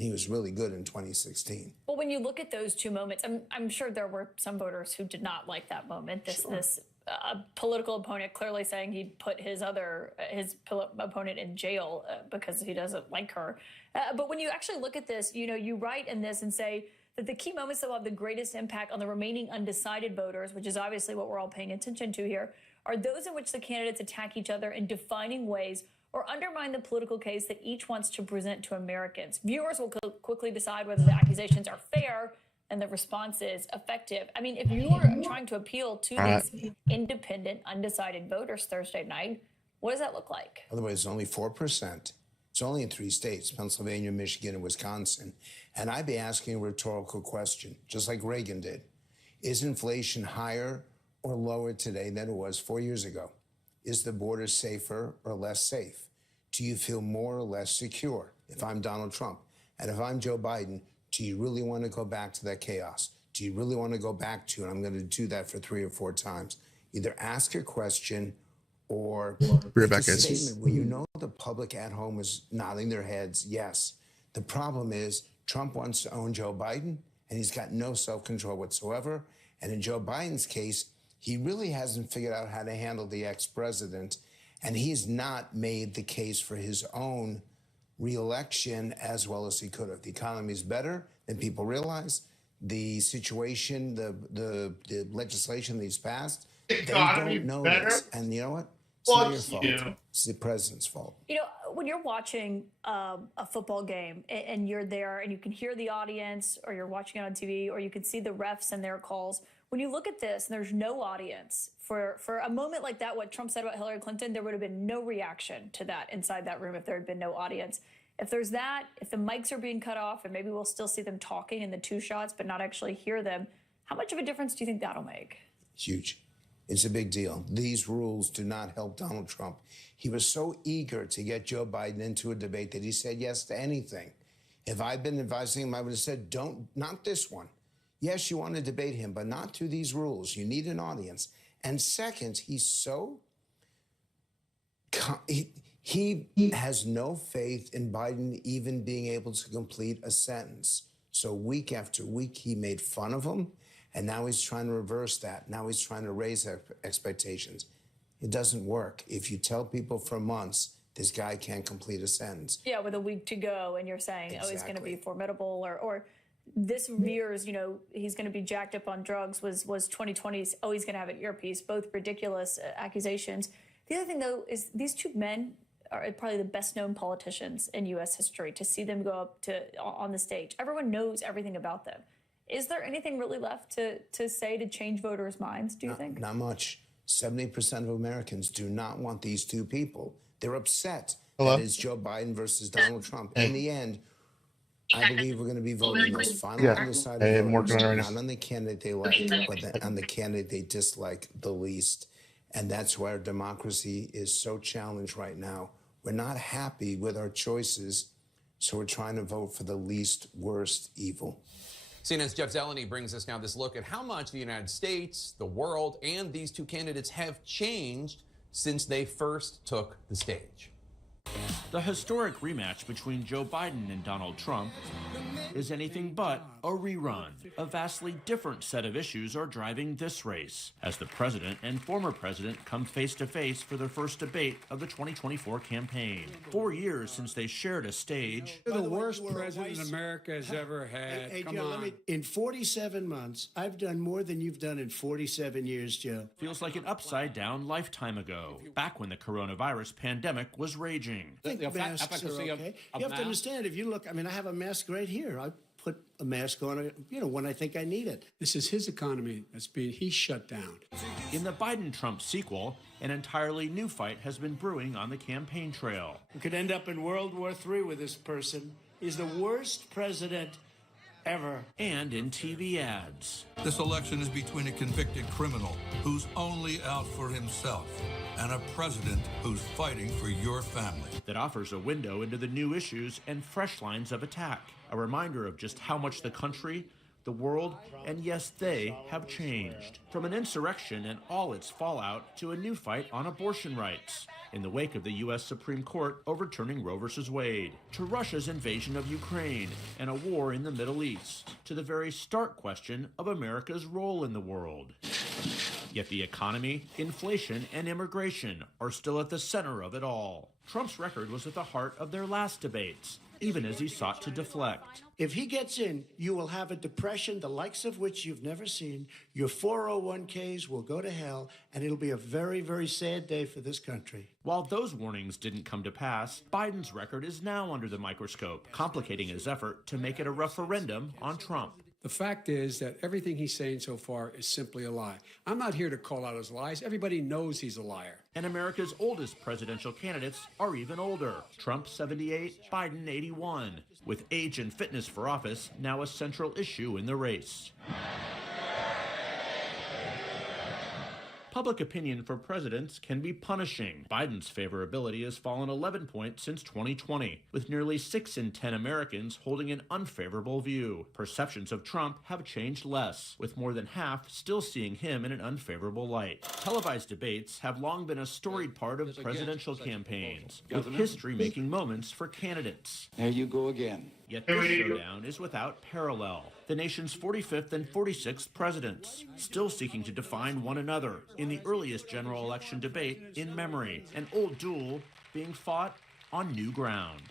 and he was really good in 2016. Well, when you look at those two moments, I'm sure there were some voters who did not like that moment. This political opponent clearly saying he'd put his opponent in jail because he doesn't like her. But when you actually look at this, you write in this and say that the key moments that will have the greatest impact on the remaining undecided voters, which is obviously what we're all paying attention to here, are those in which the candidates attack each other in defining ways or undermine the political case that each wants to present to Americans. Viewers will quickly decide whether the accusations are fair and the response is effective. I mean, if you are trying to appeal to these independent, undecided voters Thursday night, what does that look like? Otherwise, it's only 4%. It's only in 3 states, Pennsylvania, Michigan, and Wisconsin. And I'd be asking a rhetorical question, just like Reagan did. Is inflation higher or lower today than it was 4 years ago? Is the border safer or less safe? Do you feel more or less secure if I'm Donald Trump? And if I'm Joe Biden, do you really want to go back to that chaos? Do you really want to go back to, and I'm going to do that for 3 or 4 times, either ask a question or make a statement where you know the public at home is nodding their heads, yes. The problem is Trump wants to own Joe Biden, and he's got no self-control whatsoever. And in Joe Biden's case, he really hasn't figured out how to handle the ex-president, and he's not made the case for his own re-election as well as he could have. The economy is better than people realize. The situation, the legislation that he's passed, they don't know this. And you know what? It's not your fault. It's the president's fault. When you're watching a football game and you're there and you can hear the audience, or you're watching it on TV, or you can see the refs and their calls, when you look at this and there's no audience, for a moment like that, what Trump said about Hillary Clinton, there would have been no reaction to that inside that room if there had been no audience. If there's that, if the mics are being cut off, and maybe we'll still see them talking in the 2 shots but not actually hear them, how much of a difference do you think that'll make? Huge. It's a big deal. These rules do not help Donald Trump. He was so eager to get Joe Biden into a debate that he said yes to anything. If I'd been advising him, I would have said, not this one. Yes, you want to debate him, but not through these rules. You need an audience. And second, he's so... He has no faith in Biden even being able to complete a sentence. So week after week, he made fun of him, and now he's trying to reverse that. Now he's trying to raise expectations. It doesn't work. If you tell people for months, this guy can't complete a sentence. Yeah, with a week to go, and you're saying, exactly. Oh, he's going to be formidable, or this veers, he's going to be jacked up on drugs, was 2020's, oh, he's going to have an earpiece, both ridiculous accusations. The other thing, though, is these 2 men are probably the best-known politicians in U.S. history. To see them go up on the stage, everyone knows everything about them. Is there anything really left to say to change voters' minds, do you think? Not much. 70% of Americans do not want these 2 people. They're upset that it's Joe Biden versus Donald Trump. In the end, I believe we're going to be voting those final undecided voters, not on the candidate they like, but on the candidate they dislike the least. And that's why our democracy is so challenged right now. We're not happy with our choices, so we're trying to vote for the least worst evil. CNN's Jeff Zeleny brings us now this look at how much the United States, the world, and these 2 candidates have changed since they first took the stage. The historic rematch between Joe Biden and Donald Trump is anything but a rerun. A vastly different set of issues are driving this race as the president and former president come face to face for their first debate of the 2024 campaign. 4 years since they shared a stage. You're the worst president America has ever had. Hey, Come on. In 47 months, I've done more than you've done in 47 years, Joe. Feels like an upside-down lifetime ago, back when the coronavirus pandemic was raging. I think masks are okay. You have to understand, if you look, I have a mask right here. I put a mask on, when I think I need it. This is his economy he's shut down. In the Biden-Trump sequel, an entirely new fight has been brewing on the campaign trail. We could end up in World War III with this person. He's the worst president ever. And in TV ads. This election is between a convicted criminal who's only out for himself and a president who's fighting for your family. That offers a window into the new issues and fresh lines of attack. A reminder of just how much the country, The world, and yes, they have changed. From an insurrection and all its fallout to a new fight on abortion rights in the wake of the U.S. Supreme Court overturning Roe v. Wade, to Russia's invasion of Ukraine and a war in the Middle East, to the very stark question of America's role in the world. Yet the economy, inflation, and immigration are still at the center of it all. Trump's record was at the heart of their last debates, even as he sought to deflect. If he gets in, you will have a depression the likes of which you've never seen. Your 401ks will go to hell, and it'll be a very, very sad day for this country. While those warnings didn't come to pass, Biden's record is now under the microscope, complicating his effort to make it a referendum on Trump. The fact is that everything he's saying so far is simply a lie. I'm not here to call out his lies. Everybody knows he's a liar. And America's oldest presidential candidates are even older. Trump 78, Biden 81, with age and fitness for office now a central issue in the race. Public opinion for presidents can be punishing. Biden's favorability has fallen 11 points since 2020, with nearly 6 in 10 Americans holding an unfavorable view. Perceptions of Trump have changed less, with more than half still seeing him in an unfavorable light. Televised debates have long been a storied part of presidential campaigns, with history-making moments for candidates. There you go again. Yet this showdown is without parallel. The nation's 45th and 46th presidents, still seeking to define one another in the earliest general election debate in memory, an old duel being fought on new ground.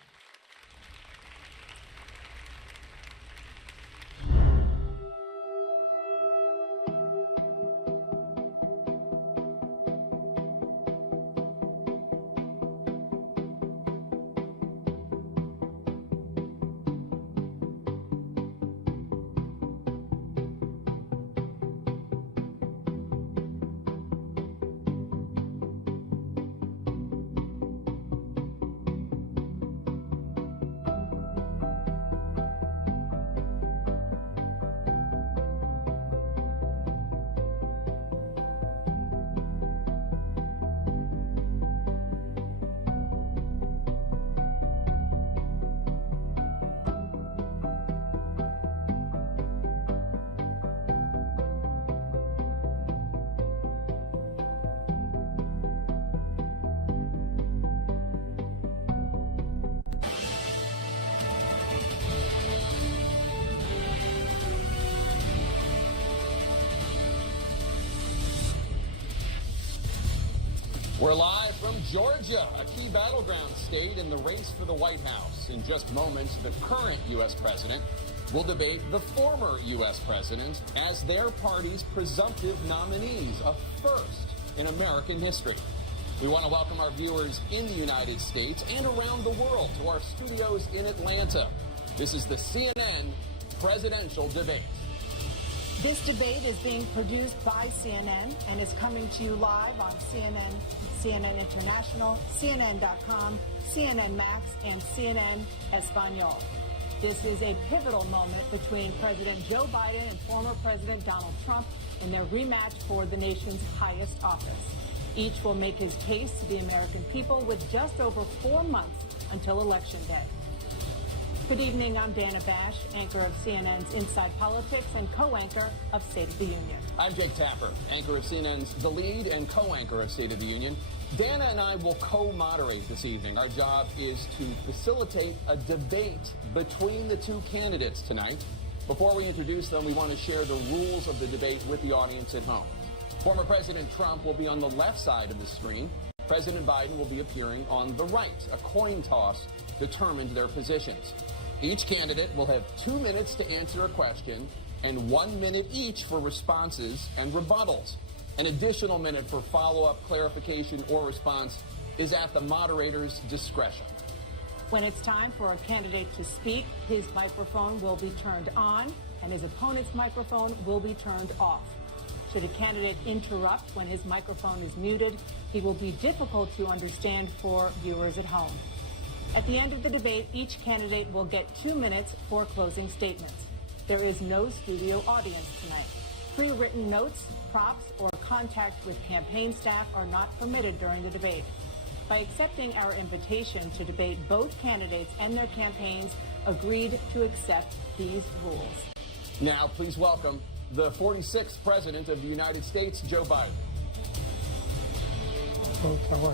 We're live from Georgia, a key battleground state in the race for the White House. In just moments, the current U.S. president will debate the former U.S. president as their party's presumptive nominees, a first in American history. We want to welcome our viewers in the United States and around the world to our studios in Atlanta. This is the CNN presidential debate. This debate is being produced by CNN and is coming to you live on CNN, CNN International, CNN.com, CNN Max, and CNN Espanol. This is a pivotal moment between President Joe Biden and former President Donald Trump in their rematch for the nation's highest office. Each will make his case to the American people with just over 4 months until Election Day. Good evening, I'm Dana Bash, anchor of CNN's Inside Politics and co-anchor of State of the Union. I'm Jake Tapper, anchor of CNN's The Lead and co-anchor of State of the Union. Dana and I will co-moderate this evening. Our job is to facilitate a debate between the two candidates tonight. Before we introduce them, we want to share the rules of the debate with the audience at home. Former President Trump will be on the left side of the screen. President Biden will be appearing on the right. A coin toss determined their positions. Each candidate will have 2 minutes to answer a question and 1 minute each for responses and rebuttals. An additional minute for follow-up, clarification, or response is at the moderator's discretion. When it's time for a candidate to speak, his microphone will be turned on and his opponent's microphone will be turned off. Should a candidate interrupt when his microphone is muted, he will be difficult to understand for viewers at home. At the end of the debate, each candidate will get 2 minutes for closing statements. There is no studio audience tonight. Pre-written notes, props, or contact with campaign staff are not permitted during the debate. By accepting our invitation to debate, both candidates and their campaigns agreed to accept these rules. Now, please welcome the 46th President of the United States, Joe Biden. Folks, how are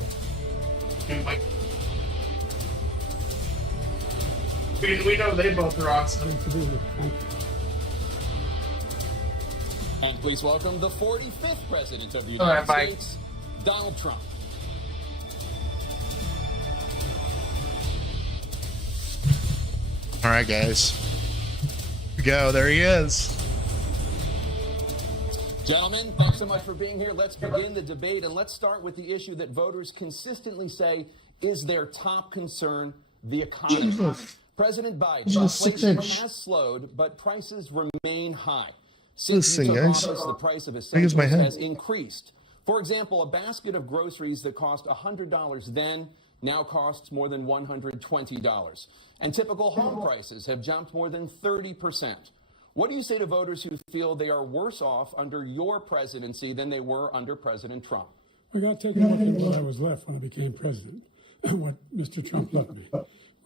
you? We know they both are awesome. Nice to be here. Thank you. And please welcome the 45th President of the All right, United bye. States, Donald Trump. All right, guys. Here we go. There he is. Gentlemen, thanks so much for being here. Let's begin the debate, and let's start with the issue that voters consistently say is their top concern, the economy. President Biden, inflation has slowed, but prices remain high. Since he took office, the price of essentials has increased. For example, a basket of groceries that cost $100 then now costs more than $120. And typical home prices have jumped more than 30%. What do you say to voters who feel they are worse off under your presidency than they were under President Trump? We got to take a look at what I was left when I became president, what Mr. Trump left me.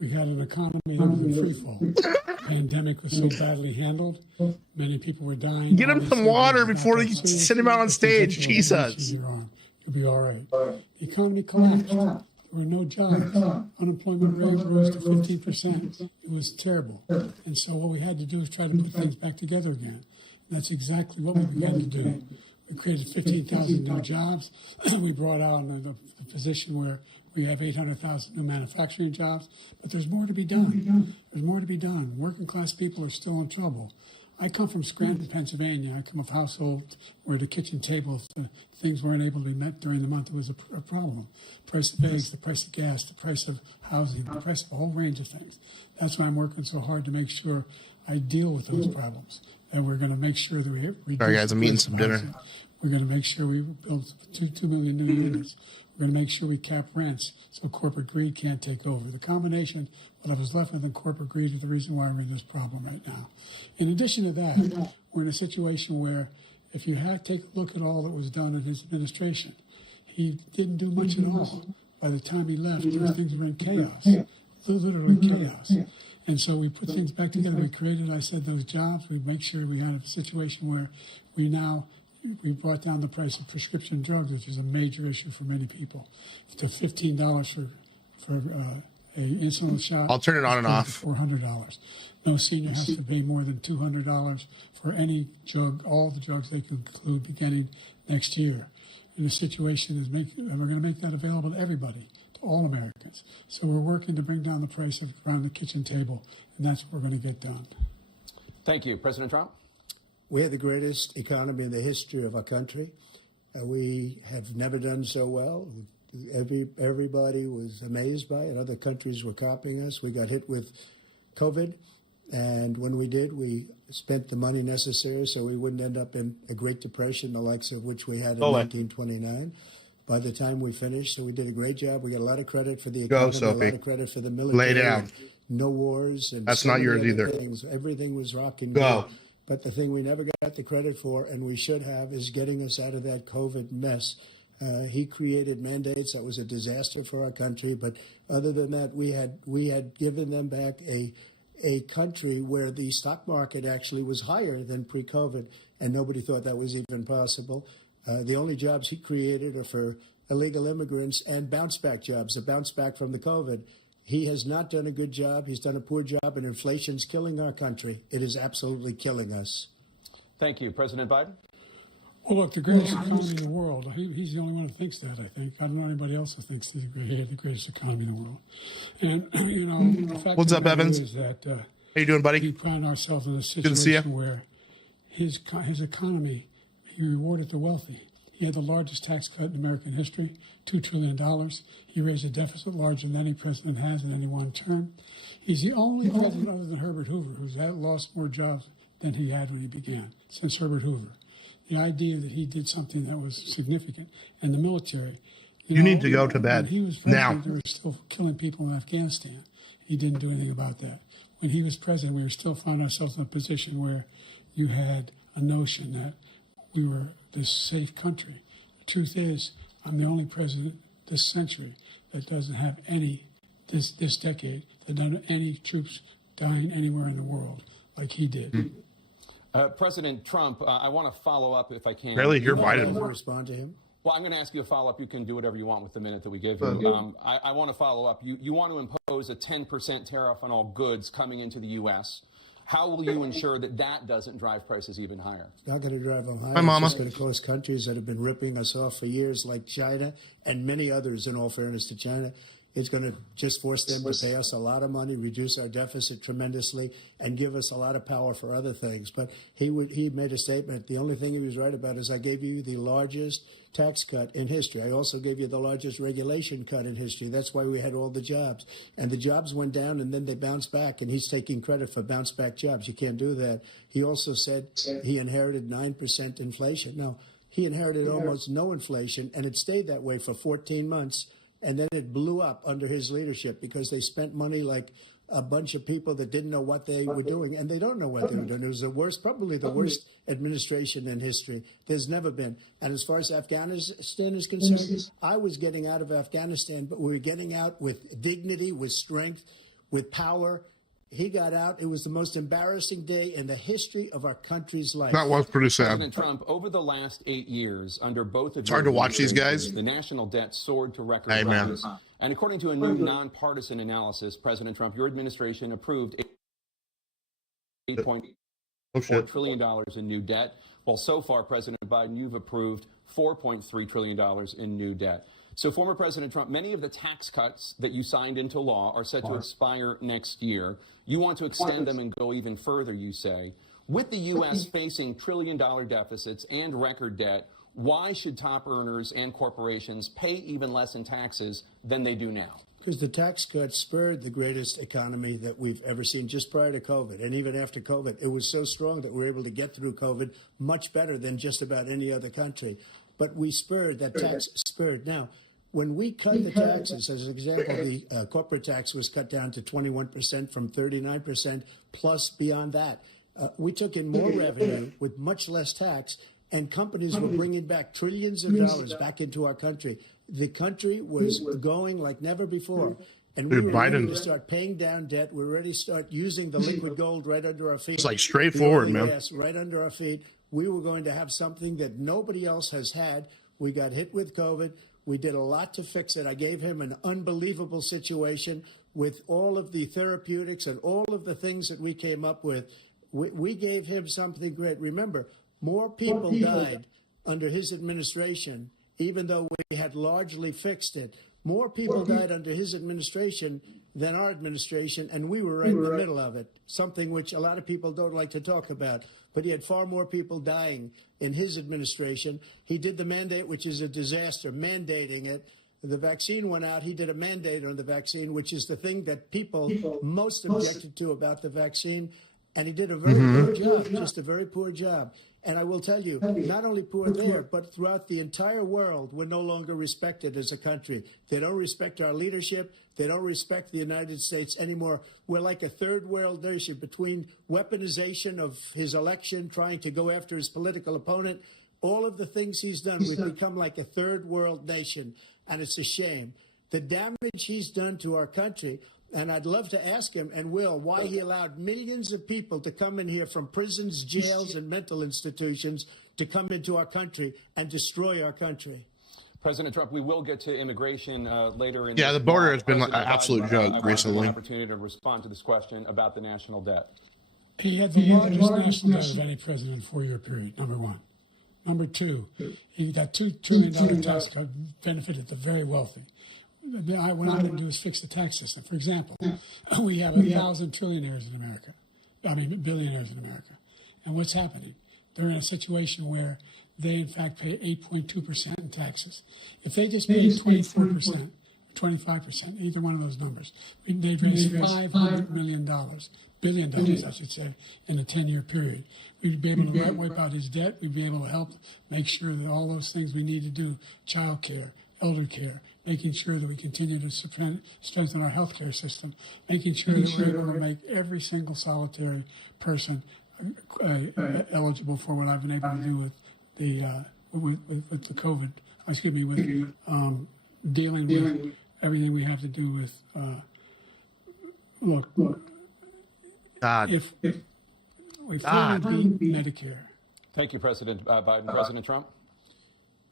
We had an economy that was in free fall. The pandemic was so badly handled. Many people were dying. Get him some water before you send him out on stage. Jesus. You'll be all right. The economy collapsed. There were no jobs. Unemployment rate rose to 15%. It was terrible. And so what we had to do was try to put things back together again. And that's exactly what we began to do. We created 15,000 new jobs. We brought out the position where we have 800,000 new manufacturing jobs. But there's more to be done. There's more to be done. Working class people are still in trouble. I come from Scranton, Pennsylvania. I come of a household where the kitchen table, things weren't able to be met during the month. It was a problem. The price of eggs, the price of gas, the price of housing, the price of a whole range of things. That's why I'm working so hard to make sure I deal with those problems. And we're going to make sure that we reduce. All right, guys, I'm eating some dinner. We're going to make sure we build 2 million new units. We're going to make sure we cap rents so corporate greed can't take over. The combination, what I was left with in corporate greed, is the reason why we're in this problem right now. In addition to that, we're in a situation where if you take a look at all that was done in his administration, he didn't do much at all. By the time he left, things were in chaos, literally chaos. And so we put things back together. We created, I said, those jobs. We make sure we had a situation where we brought down the price of prescription drugs, which is a major issue for many people, to $15 for a insulin shot. I'll turn it on and off. $400. No senior has to pay more than $200 for any drug, all the drugs they can include beginning next year. And the situation is and we're going to make that available to everybody, to all Americans. So we're working to bring down the price around the kitchen table, and that's what we're going to get done. Thank you. President Trump? We had the greatest economy in the history of our country. We have never done so well. Everybody was amazed by it. Other countries were copying us. We got hit with COVID, and when we did, we spent the money necessary so we wouldn't end up in a Great Depression, the likes of which we had in 1929. By the time we finished, so we did a great job. We got a lot of credit for the economy, a lot of credit for the military. Lay down. No wars. And that's not yours either. Everything was rocking. Go. Good. But the thing we never got the credit for, and we should have, is getting us out of that COVID mess. He created mandates that was a disaster for our country. But other than that, we had given them back a country where the stock market actually was higher than pre-COVID, and nobody thought that was even possible. The only jobs he created are for illegal immigrants and bounce-back jobs, a bounce-back from the COVID. He has not done a good job. He's done a poor job, and inflation's killing our country. It is absolutely killing us. Thank you. President Biden? Well, look, the greatest economy in the world, he's the only one who thinks that, I think. I don't know anybody else who thinks he had the greatest economy in the world. And, you know, the fact What's up, Evans? is that how you doing, buddy? we find ourselves in a situation where his economy, he rewarded the wealthy. He had the largest tax cut in American history, $2 trillion. He raised a deficit larger than any president has in any one term. He's the only president other than Herbert Hoover who's lost more jobs than he had when he began, since Herbert Hoover. The idea that he did something that was significant. And the military. You need to go to bed when he was president, they were still killing people in Afghanistan. He didn't do anything about that. When he was president, we were still finding ourselves in a position where you had a notion that we were this safe country. The truth is, I'm the only president this century that doesn't have this decade, that doesn't have any troops dying anywhere in the world like he did. President Trump, I want to follow up if I can. Barely hear To Biden. respond to him. Well, I'm going to ask you a follow-up. You can do whatever you want with the minute that we give you. I want to follow up. You want to impose a 10% tariff on all goods coming into the U.S. How will you ensure that that doesn't drive prices even higher? It's not going to drive them higher. Hi, Mama. It's going to cost countries that have been ripping us off for years, like China and many others, in all fairness to China. It's going to just force them to pay us a lot of money, reduce our deficit tremendously, and give us a lot of power for other things. But he made a statement. The only thing he was right about is I gave you the largest tax cut in history. I also gave you the largest regulation cut in history. That's why we had all the jobs. And the jobs went down, and then they bounced back, and he's taking credit for bounce back jobs. You can't do that. He also said he inherited 9% inflation. No, he inherited almost no inflation, and it stayed that way for 14 months. And then it blew up under his leadership because they spent money like a bunch of people that didn't know what they were doing. And they don't know what they were doing. It was the worst, probably the worst administration in history. There's never been. And as far as Afghanistan is concerned, I was getting out of Afghanistan, but we were getting out with dignity, with strength, with power. He got out. It was the most embarrassing day in the history of our country's life. That was pretty sad. President Trump, over the last 8 years, under both of It's hard to watch these guys. The national debt soared to record Hey, man. levels. And according to a new nonpartisan analysis, President Trump, your administration approved $8.4 trillion in new debt. Well, so far, President Biden, you've approved $4.3 trillion in new debt. So, former President Trump, many of the tax cuts that you signed into law are set to expire next year. You want to extend them and go even further, you say. With the U.S. facing trillion-dollar deficits and record debt, why should top earners and corporations pay even less in taxes than they do now? Because the tax cuts spurred the greatest economy that we've ever seen just prior to COVID. And even after COVID, it was so strong that we were able to get through COVID much better than just about any other country. But we spurred, that tax spurred. Now, when we cut the taxes, as an example, the corporate tax was cut down to 21% from 39%, plus beyond that. We took in more revenue with much less tax, and companies were bringing back trillions of dollars back into our country. The country was going like never before. And we were ready to start paying down debt. We're ready to start using the liquid gold right under our feet. It's like straightforward, man. Yes, right under our feet. We were going to have something that nobody else has had. We got hit with COVID. We did a lot to fix it. I gave him an unbelievable situation with all of the therapeutics and all of the things that we came up with. We gave him something great. Remember, more people died under his administration, even though we had largely fixed it. More people died under his administration than our administration, and we were right in the middle of it, something which a lot of people don't like to talk about. But he had far more people dying in his administration. He did the mandate, which is a disaster, mandating it. The vaccine went out. He did a mandate on the vaccine, which is the thing that people most objected to about the vaccine. And he did a very poor job, just a very poor job. And I will tell you, not only poor there, but throughout the entire world, we're no longer respected as a country. They don't respect our leadership. They don't respect the United States anymore. We're like a third world nation between weaponization of his election, trying to go after his political opponent. All of the things he's done, we've become like a third world nation. And it's a shame. The damage he's done to our country. And I'd love to ask him, and will, why he allowed millions of people to come in here from prisons, jails, and mental institutions to come into our country and destroy our country. President Trump, we will get to immigration later in Yeah, the border has been an President absolute Biden, joke I want recently. an opportunity to respond to this question about the national debt. He had the largest national debt of any president in a 4-year period, number one. Number two, that $2 trillion tax cut benefited the very wealthy. What I'm going to do is fix the tax system. For example, we have 1,000 trillionaires in America. I mean, billionaires in America. And what's happening? They're in a situation where they, in fact, pay 8.2% in taxes. If they just paid 24%, 25%, either one of those numbers, they'd raise $500 million, billion dollars, I should say, in a 10-year period. We'd be able to wipe out his debt. We'd be able to help make sure that all those things we need to do, child care, elder care, making sure that we continue to strengthen our healthcare system, making sure that we're able to make every single solitary person eligible for what I've been able to do with the COVID, with dealing with everything we have to do with, look, God. if We finally beat Medicare. Thank you, President Biden. President Trump?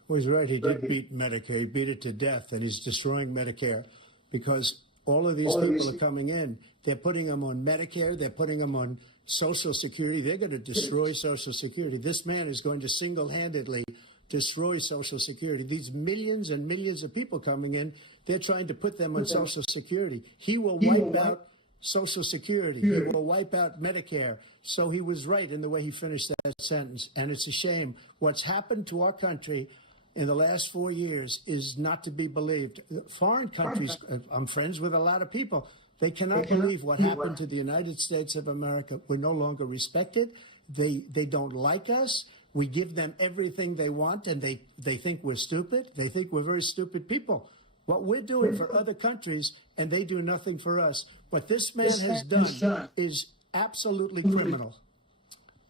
Well, he's right. He did beat Medicare. He beat it to death, and he's destroying Medicare because all of these people are coming in. They're putting them on Medicare. They're putting them on Social Security. They're going to destroy Social Security. This man is going to single-handedly destroy Social Security. These millions and millions of people coming in, they're trying to put them on Social Security. He will wipe out Social Security. He will wipe out Medicare. So he was right in the way he finished that sentence. And it's a shame. What's happened to our country in the last 4 years is not to be believed. Foreign countries, I'm friends with a lot of people, they cannot believe what happened to the United States of America. We're no longer respected. They don't like us. We give them everything they want, and they think we're stupid. They think we're very stupid people. What we're doing for other countries, and they do nothing for us. What this man has done is absolutely criminal.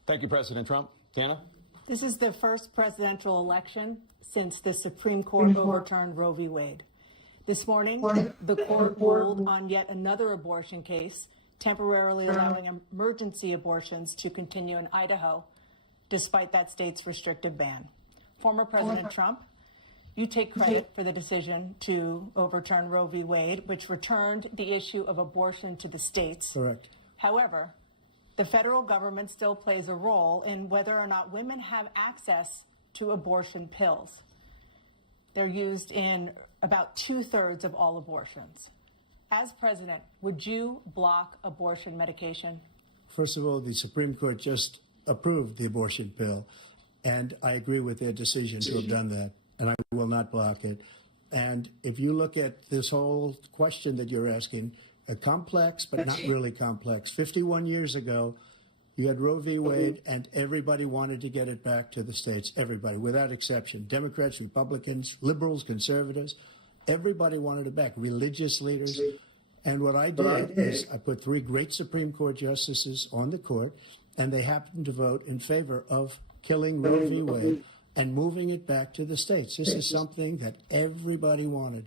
Thank you, President Trump. Dana? This is the first presidential election since the Supreme Court overturned Roe v. Wade. This morning, the court ruled on yet another abortion case, temporarily allowing emergency abortions to continue in Idaho, despite that state's restrictive ban. Former President Trump, you take credit for the decision to overturn Roe v. Wade, which returned the issue of abortion to the states. Correct. However, the federal government still plays a role in whether or not women have access to abortion pills. They're used in about 2/3 of all abortions. As president, would you block abortion medication? First of all, the Supreme Court just approved the abortion pill, and I agree with their decision to have done that, and I will not block it. And if you look at this whole question that you're asking, complex but not really complex. 51 years ago, you had Roe v. Wade, and everybody wanted to get it back to the states. Everybody, without exception. Democrats, Republicans, liberals, conservatives. Everybody wanted it back. Religious leaders. And what I did is I put 3 great Supreme Court justices on the court, and they happened to vote in favor of killing Roe v. Wade and moving it back to the states. This is something that everybody wanted.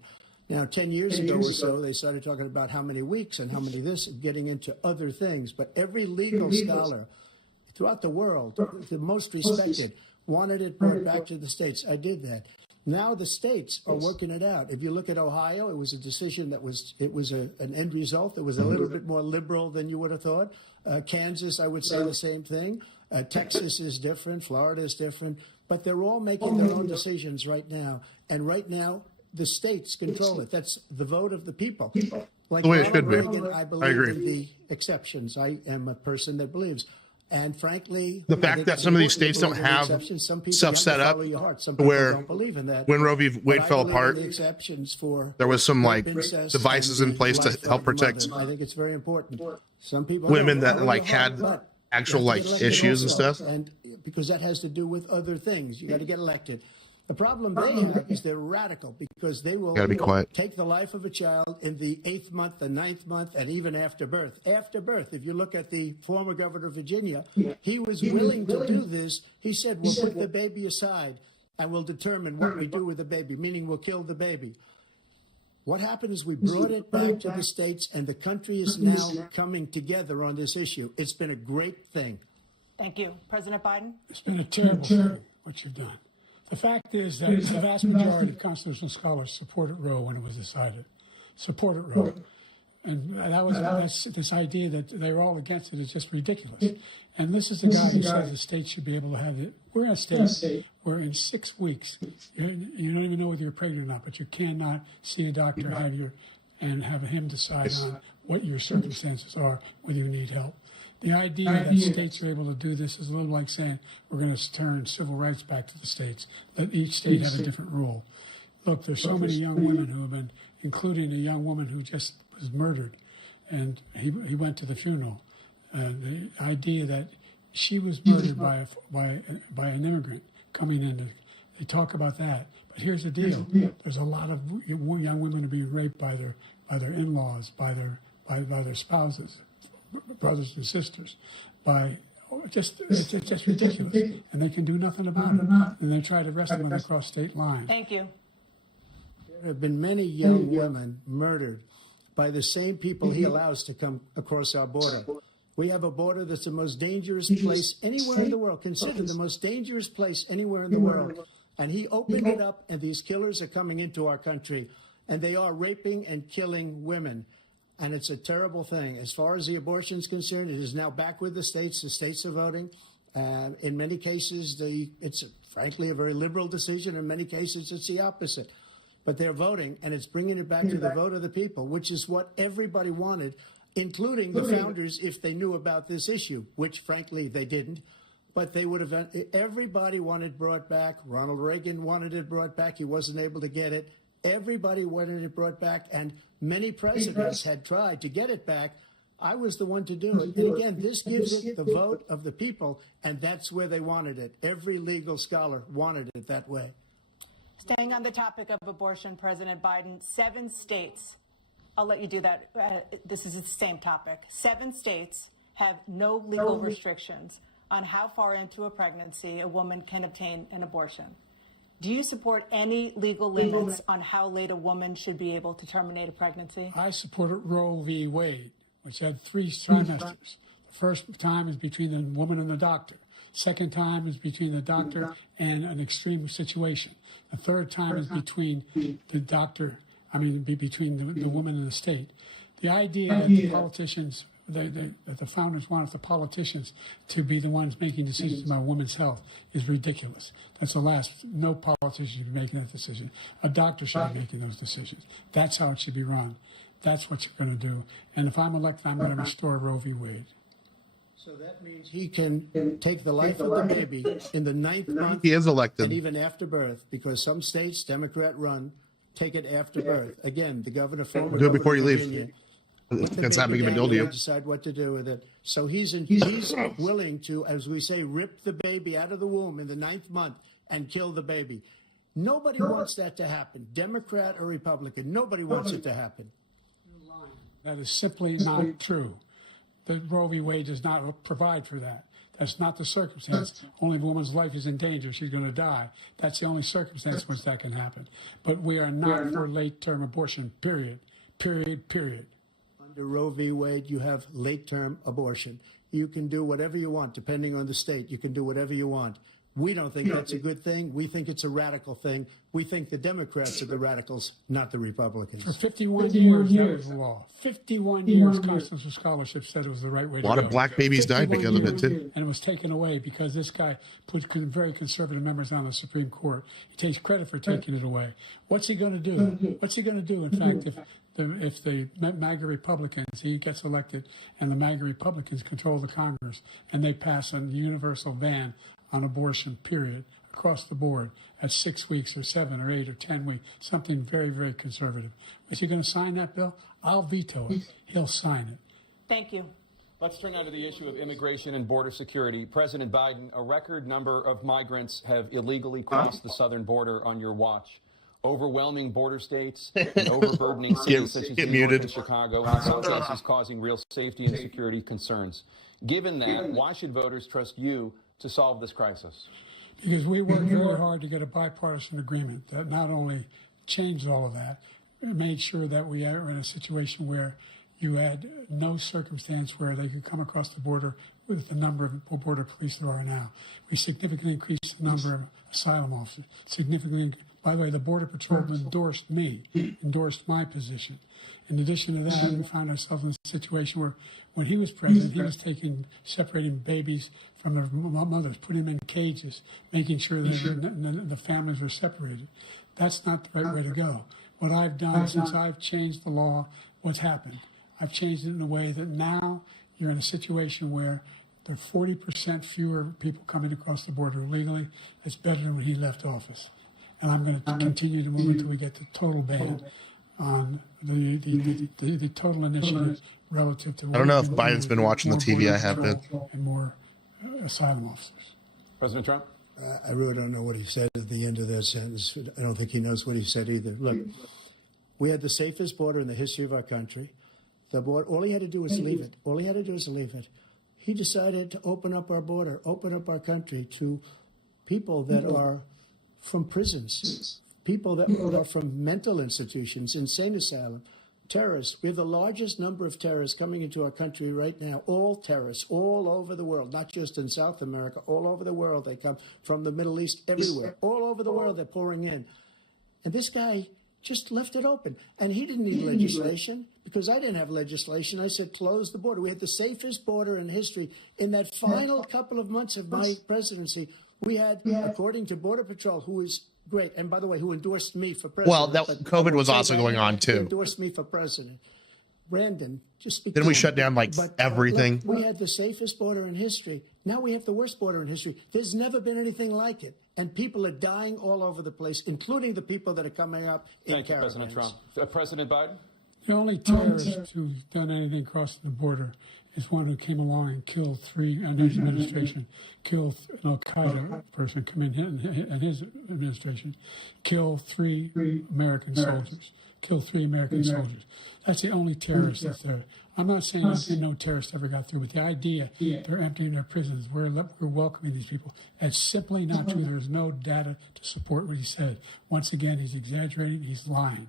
Now, 10 years ago or so, they started talking about how many weeks and how many this, getting into other things. But every legal scholar throughout the world, the most respected, wanted it brought back to the states. I did that. Now the states are working it out. If you look at Ohio, it was a decision that was an end result that was a little bit more liberal than you would have thought. Kansas, I would say the same thing. Texas is different. Florida is different. But they're all making their own decisions right now. And right now, the states control it. That's the vote of the people. Like The way it should be. Reagan, I believe agree. in the exceptions. I am a person that believes. And frankly, The fact that some of these states don't have stuff set up where don't believe in that. when Roe v. But Wade I fell believe in apart, the exceptions for there was some like incest devices and in place to life help of protect mother. I think it's very important. Some people women don't that follow like your heart, had but actual you have like to get elected issues and also. stuff. And because that has to do with other things. You got to get elected. The problem they have is they're radical because they will Gotta be quiet. take the life of a child in the 8th month, the 9th month, and even after birth. After birth, if you look at the former governor of Virginia, he was willing to do this. He said, we'll put the baby aside and we'll determine what we do with the baby, meaning we'll kill the baby. What happened is we brought it back to the states, and the country is now coming together on this issue. It's been a great thing. Thank you. President Biden? It's been a terrible thing, what you've done. The fact is that the vast majority of constitutional scholars supported Roe when it was decided. Supported Roe. And that's this idea that they're all against it is just ridiculous. And this is the guy who says the state should be able to have it. We're in a state where in 6 weeks, you don't even know whether you're pregnant or not, but you cannot see a doctor and have him decide on what your circumstances are, whether you need help. The idea that states are able to do this is a little like saying we're going to turn civil rights back to the states, that each state have a different rule. Look, there's so many young women who have been, including a young woman who just was murdered, and he went to the funeral. The idea that she was murdered by an immigrant coming in, they talk about that. But here's the deal: there's a lot of young women who are being raped by their in-laws, by their spouses, brothers and sisters, it's just ridiculous, and they can do nothing about it. And they try to arrest them when they cross state lines. Thank you. There have been many young women murdered by the same people he allows to come across our border. We have a border that's the most dangerous place anywhere in the world, considered the most dangerous place anywhere in the world. And he opened it up, and these killers are coming into our country, and they are raping and killing women. And it's a terrible thing. As far as the abortion is concerned, it is now back with the states. The states are voting. In many cases, it's frankly a very liberal decision. In many cases, it's the opposite. But they're voting, and it's bringing it back to the vote of the people, which is what everybody wanted, including the founders, if they knew about this issue, which, frankly, they didn't. But they would have. Everybody wanted brought back. Ronald Reagan wanted it brought back. He wasn't able to get it. Everybody wanted it brought back, and many presidents had tried to get it back. I was the one to do it. And again, this gives it the vote of the people, and that's where they wanted it. Every legal scholar wanted it that way. Staying on the topic of abortion, President Biden, 7 states, I'll let you do that. This is the same topic. 7 states have no legal restrictions on how far into a pregnancy a woman can obtain an abortion. Do you support any legal limits on how late a woman should be able to terminate a pregnancy? I support Roe v. Wade, which had 3 trimesters. The first time is between the woman and the doctor. Second time is between the doctor and an extreme situation. The third time is between the doctor, between the woman and the state. The idea that the politicians, that the founders wanted the politicians to be the ones making decisions about women's health is ridiculous. That's the last. No politician should be making that decision. A doctor should be making those decisions. That's how it should be run. That's what you're going to do. And if I'm elected, I'm going to restore Roe v. Wade. So that means he can take the life of the baby in the 9th month. He is elected. And even after birth, because some states, Democrat run, take it after birth. Again, the governor, former Do it before you leave. Virginia, That's not big of a deal to you. Decide what to do with it. So he's willing to, as we say, rip the baby out of the womb in the 9th month and kill the baby. Nobody wants that to happen, Democrat or Republican. Nobody wants it to happen. That is simply not true. The Roe v. Wade does not provide for that. That's not the circumstance. Only if a woman's life is in danger, she's going to die. That's the only circumstance in which that can happen. But we are not for late-term abortion, period. Period. Under Roe v. Wade, you have late-term abortion. You can do whatever you want, depending on the state. You can do whatever you want. We don't think that's a good thing. We think it's a radical thing. We think the Democrats are the radicals, not the Republicans. For 51 years, that was the law. 51 years, constitutional scholarship said it was the right way to go. A lot of black babies died because of it, too. And it was taken away because this guy put very conservative members on the Supreme Court. He takes credit for taking it away. What's he going to do? What's he going to do, in fact, if the MAGA Republicans, he gets elected, and the MAGA Republicans control the Congress, and they pass a universal ban on abortion, period, across the board at 6 weeks or 7 or 8 or 10 weeks, something very, very conservative. Is he going to sign that bill? I'll veto it. He'll sign it. Thank you. Let's turn now to the issue of immigration and border security. President Biden, a record number of migrants have illegally crossed the southern border on your watch. Overwhelming border states and overburdening cities such as New York and Chicago, in some cases causing real safety and security concerns. Given that, why should voters trust you to solve this crisis? Because we worked very hard to get a bipartisan agreement that not only changed all of that, it made sure that we are in a situation where you had no circumstance where they could come across the border with the number of border police there are now. We significantly increased the number of asylum officers. By the way, the Border Patrol endorsed my position. In addition to that, we found ourselves in a situation where when he was president, he was separating babies from their mothers, putting them in cages, making sure that the families were separated. That's not the right way to go. What I've done since I've changed the law, what's happened? I've changed it in a way that now you're in a situation where there are 40% fewer people coming across the border illegally. That's better than when he left office. And I'm going to continue to move until we get the total ban on the total initiative relative to. I don't know if Biden's been watching the TV. I have been. And more asylum officers. President Trump? I really don't know what he said at the end of that sentence. I don't think he knows what he said either. Look, we had the safest border in the history of our country. The border, all he had to do was leave it. All he had to do was leave it. He decided to open up our border, open up our country to people that are from prisons, people that are from mental institutions, insane asylum, Terrorists. We have the largest number of terrorists coming into our country right now. All terrorists, all over the world, not just in South America, all over the world. They come from the Middle East, everywhere. All over the world, they're pouring in. And this guy just left it open. And he didn't need legislation because I didn't have legislation. I said, close the border. We had the safest border in history. In that final couple of months of my presidency, we had, according to Border Patrol, who is great, and by the way, who endorsed me for president. Well, that COVID was also going on too. Endorsed me for president. Brandon, just speak. Didn't we shut down like everything? We had the safest border in history. Now we have the worst border in history. There's never been anything like it. And people are dying all over the place, including the people that are coming up in Thank you, caravans. President Trump. President Biden? The only terrorist who's done anything crossing the border is one who came along and killed three, under his administration, killed an Al-Qaeda person come in his administration, killed three American soldiers, That's the only terrorist that's there. I'm not saying that no terrorist ever got through, but the idea they're emptying their prisons, we're welcoming these people, it's simply not true. There's no data to support what he said. Once again, he's exaggerating, he's lying.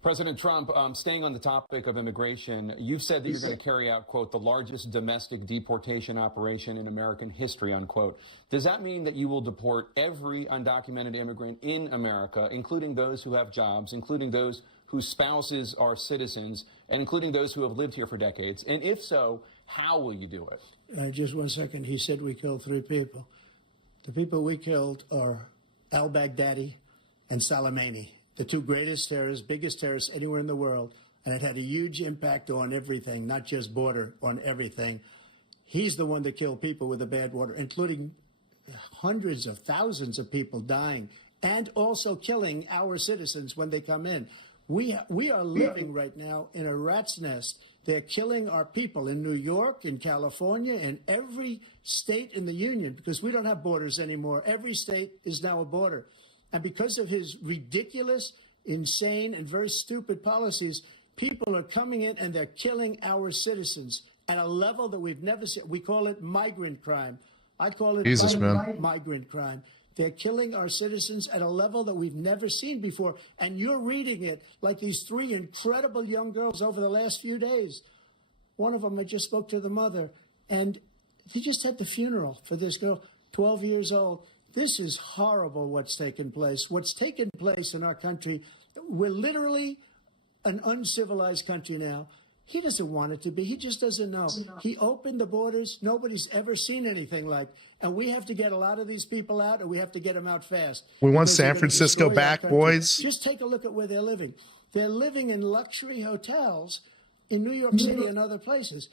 President Trump, staying on the topic of immigration, you've said that you're going to carry out, quote, the largest domestic deportation operation in American history, unquote. Does that mean that you will deport every undocumented immigrant in America, including those who have jobs, including those whose spouses are citizens, and including those who have lived here for decades? And if so, how will you do it? Just 1 second. He said we killed three people. The people we killed are al-Baghdadi and Soleimani, the two greatest terrorists, biggest terrorists anywhere in the world. And it had a huge impact on everything, not just border, on everything. He's the one that killed people with the bad water, including hundreds of thousands of people dying and also killing our citizens when they come in. We are living right now in a rat's nest. They're killing our people in New York, in California, in every state in the union because we don't have borders anymore. Every state is now a border. And because of his ridiculous, insane, and very stupid policies, people are coming in and they're killing our citizens at a level that we've never seen. We call it migrant crime. I call it migrant crime. They're killing our citizens at a level that we've never seen before. And you're reading it like these three incredible young girls over the last few days. One of them, I just spoke to the mother, and they just had the funeral for this girl, 12 years old. This is horrible what's taken place. What's taken place in our country, we're literally an uncivilized country now. He doesn't want it to be. He just doesn't know. He opened the borders. Nobody's ever seen anything like. And we have to get a lot of these people out, and we have to get them out fast. We want San Francisco back, boys. Just take a look at where they're living. They're living in luxury hotels in New York City and other places.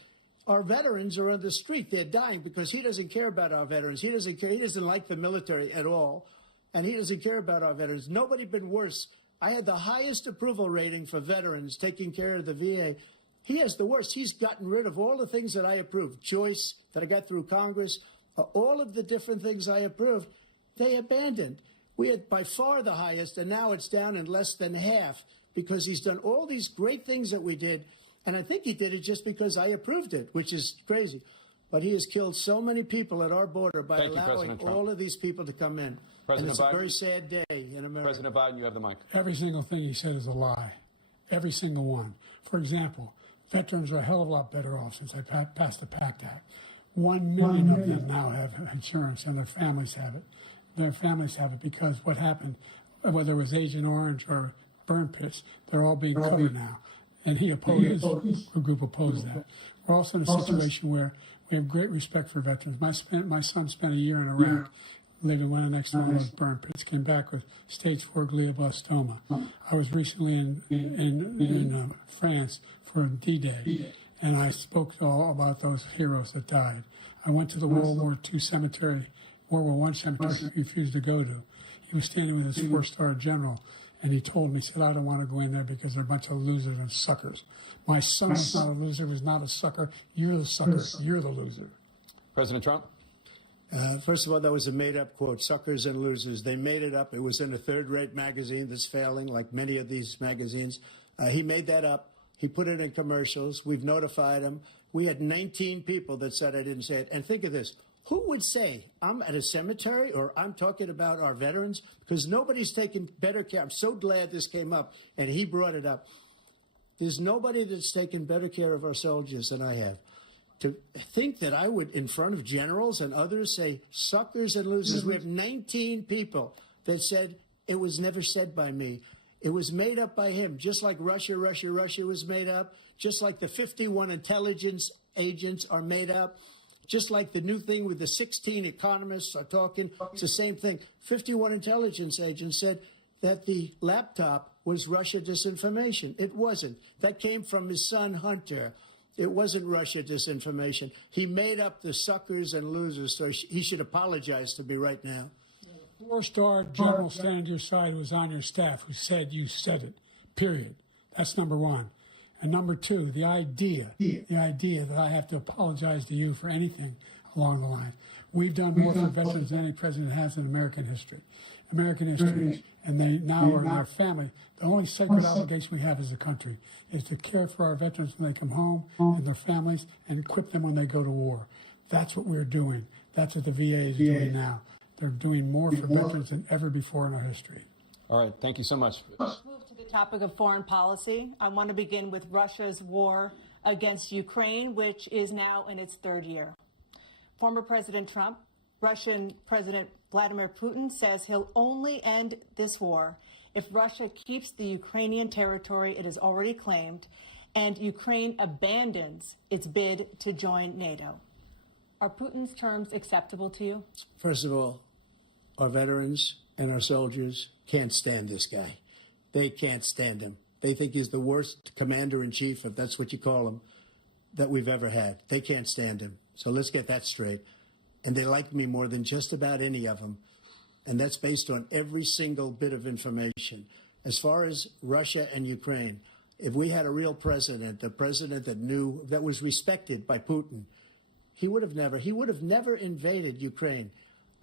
Our veterans are on the street. They're dying because he doesn't care about our veterans. He doesn't care. He doesn't like the military at all. And he doesn't care about our veterans. Nobody been worse. I had the highest approval rating for veterans taking care of the VA. He has the worst. He's gotten rid of all the things that I approved. Choice that I got through Congress, all of the different things I approved, they abandoned. We had by far the highest, and now it's down in less than half because he's done all these great things that we did. And I think he did it just because I approved it, which is crazy. But he has killed so many people at our border by allowing all of these people to come in. And it's a very sad day in America. President Biden, you have the mic. Every single thing he said is a lie. Every single one. For example, veterans are a hell of a lot better off since I passed the PACT Act. 1 million of them now have insurance, and their families have it. Their families have it because what happened, whether it was Agent Orange or burn pits, they're all being covered now. And he opposed, his group opposed that. We're also in a situation where we have great respect for veterans. My son spent a year in Iraq, lived in one of the next one of those burn pits, came back with stage 4 glioblastoma. I was recently in France for D-Day, and I spoke all about those heroes that died. I went to the World War II cemetery, World War I cemetery he refused to go to. He was standing with his 4-star general, and he told me, he said, I don't want to go in there because they're a bunch of losers and suckers. My son was not a loser, was not a sucker. You're the sucker. You're the loser. President Trump? First of all, that was a made-up quote, suckers and losers. They made it up. It was in a third-rate magazine that's failing, like many of these magazines. He made that up. He put it in commercials. We've notified him. We had 19 people that said I didn't say it. And think of this. Who would say I'm at a cemetery or I'm talking about our veterans? Because nobody's taken better care. I'm so glad this came up and he brought it up. There's nobody that's taken better care of our soldiers than I have. To think that I would, in front of generals and others, say suckers and losers. We have 19 people that said it was never said by me. It was made up by him, just like Russia was made up, just like the 51 intelligence agents are made up, just like the new thing with the 16 economists are talking. It's the same thing. 51 intelligence agents said that the laptop was Russia disinformation. It wasn't. That came from his son, Hunter. It wasn't Russia disinformation. He made up the suckers and losers, so he should apologize to me right now. Four-star general standing to your side who was on your staff who said you said it, period. That's number one. And number two, the idea that I have to apologize to you for anything along the line. We've done more for veterans than any president has in American history. And they now are in our family. The only sacred obligation we have as a country is to care for our veterans when they come home and their families and equip them when they go to war. That's what we're doing. That's what the VA is doing now. They're doing more for veterans than ever before in our history. All right. Thank you so much. Let's move to the topic of foreign policy. I want to begin with Russia's war against Ukraine, which is now in its third year. Former President Trump, Russian President Vladimir Putin says he'll only end this war if Russia keeps the Ukrainian territory it has already claimed and Ukraine abandons its bid to join NATO. Are Putin's terms acceptable to you? First of all, our veterans and our soldiers can't stand this guy. They can't stand him. They think he's the worst commander-in-chief, if that's what you call him, that we've ever had. They can't stand him. So let's get that straight. And they like me more than just about any of them. And that's based on every single bit of information. As far as Russia and Ukraine, if we had a real president, a president that knew, that was respected by Putin, he would have never invaded Ukraine.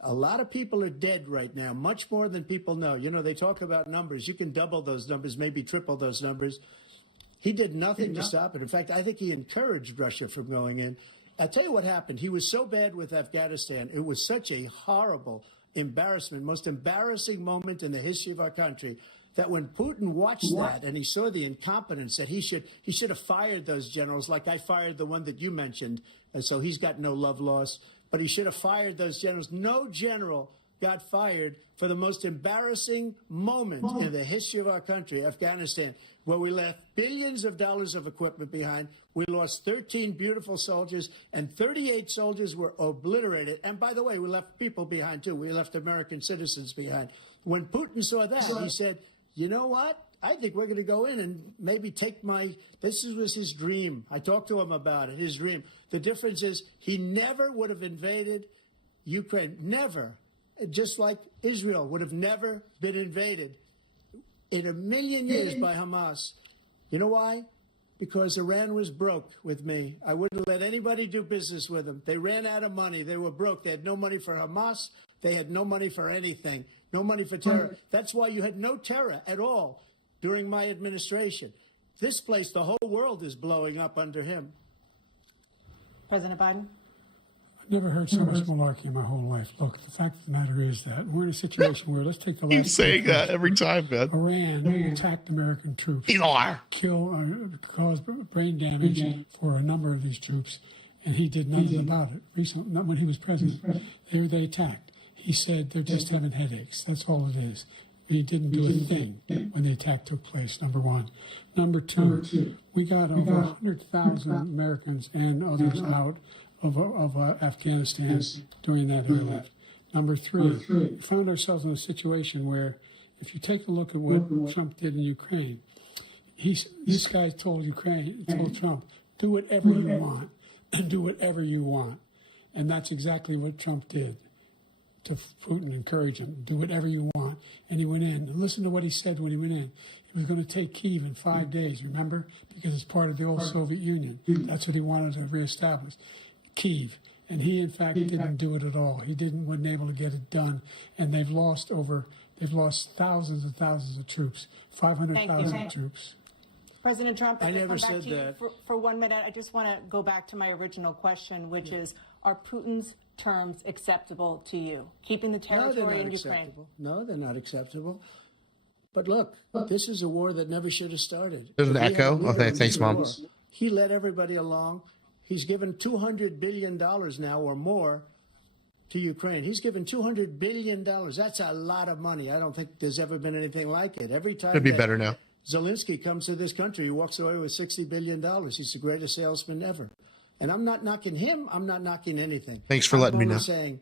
A lot of people are dead right now, much more than people know. You know, they talk about numbers. You can double those numbers, maybe triple those numbers. He did nothing to stop it. In fact, I think he encouraged Russia from going in. I'll tell you what happened. He was so bad with Afghanistan. It was such a horrible embarrassment, most embarrassing moment in the history of our country, that when Putin watched that and he saw the incompetence, that he should have fired those generals, like I fired the one that you mentioned, and so he's got no love lost, but he should have fired those generals. No general got fired for the most embarrassing moment in the history of our country, Afghanistan, where we left billions of dollars of equipment behind. We lost 13 beautiful soldiers, and 38 soldiers were obliterated. And by the way, we left people behind, too. We left American citizens behind. When Putin saw that, he said, you know what? I think we're going to go in and maybe take this was his dream. I talked to him about it, his dream. The difference is he never would have invaded Ukraine. Never. Just like Israel would have never been invaded in a million years by Hamas. You know why? Because Iran was broke with me. I wouldn't let anybody do business with them. They ran out of money. They were broke. They had no money for Hamas. They had no money for anything. No money for terror. That's why you had no terror at all during my administration. This place, the whole world is blowing up under him. President Biden? I've never heard so much malarkey in my whole life. Look, the fact of the matter is that we're in a situation where, let's take the last... Keep saying that every time, man. Iran attacked American troops. He's a liar. Caused brain damage for a number of these troops, and he did nothing about it. Recently, not when he was president. They attacked. He said they're just having headaches. That's all it is. He didn't do a thing when the attack took place, number one. Number two, we got over 100,000 Americans and others out of Afghanistan during that airlift. Number three, we found ourselves in a situation where, if you take a look at what Trump did in Ukraine, this guy told Trump, do whatever you want, do whatever you want. And that's exactly what Trump did to Putin, encourage him, do whatever you want. And he went in. And listen to what he said when he went in. He was going to take Kyiv in 5 days, remember? Because it's part of the old Soviet Union. That's what he wanted to reestablish, Kyiv. And he, in fact, didn't do it at all. He wasn't able to get it done. And they've lost thousands and thousands of troops, 500,000 troops. President Trump, I never said that. For 1 minute, I just want to go back to my original question, which is, are Putin's terms acceptable to you? Keeping the territory in Ukraine? No, they're not acceptable. But look, this is a war that never should have started. There's an We have a echo. leader Okay, in thanks, this Mom. war. He led everybody along. He's given $200 billion now or more to Ukraine. He's given $200 billion. That's a lot of money. I don't think there's ever been anything like it. Every time Could be better now. Zelensky comes to this country, he walks away with $60 billion. He's the greatest salesman ever. And I'm not knocking him. I'm not knocking anything. Thanks for letting me know. I'm saying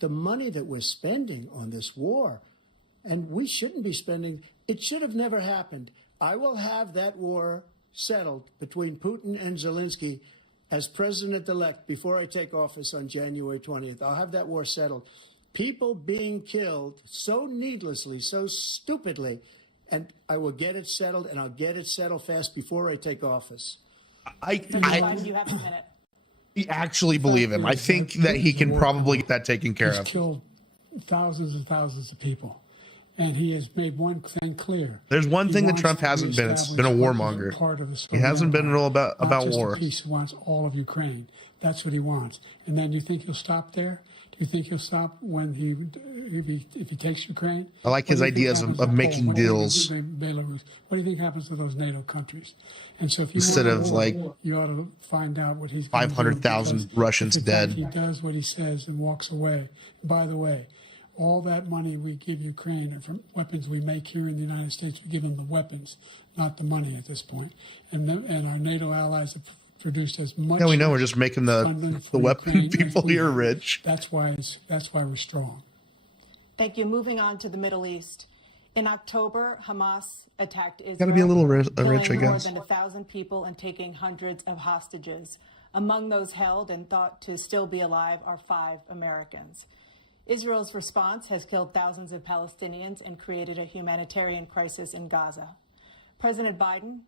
the money that we're spending on this war, and we shouldn't be spending, it should have never happened. I will have that war settled between Putin and Zelensky as president-elect before I take office on January 20th. I'll have that war settled. People being killed so needlessly, so stupidly, and I will get it settled, and I'll get it settled fast before I take office. Biden, you have a minute. I actually believe him. I think that he can probably get that taken care He's of. killed thousands and thousands of people. And he has made one thing clear. There's one He thing that wants Trump to hasn't been. It's been a reestablish warmonger. part of the He hasn't been real about Not just war. the peace. He wants all of Ukraine. That's what he wants. And then do you think he'll stop there? Do you think he'll stop when if he takes Ukraine? I like his What do you think ideas happens of to making Poland? What do you deals. think Belarus. What do you think happens to those NATO countries? And so if you Instead want of, a war, like, you ought to find out what he's gonna do, 500,000 because Russians if in fact dead. he does what he says and walks away. By the way, all that money we give Ukraine are from weapons we make here in the United States. We give them the weapons, not the money at this point. And our NATO allies have produced as much. Yeah, we know. We're just making funding the for weapon Ukraine as people we here have. rich. That's why we're strong. Thank you. Moving on to the Middle East. In October, Hamas attacked Israel, Gotta be a little rich, I killing more guess. than 1,000 people and taking hundreds of hostages. Among those held and thought to still be alive are 5 Americans. Israel's response has killed thousands of Palestinians and created a humanitarian crisis in Gaza. President Biden,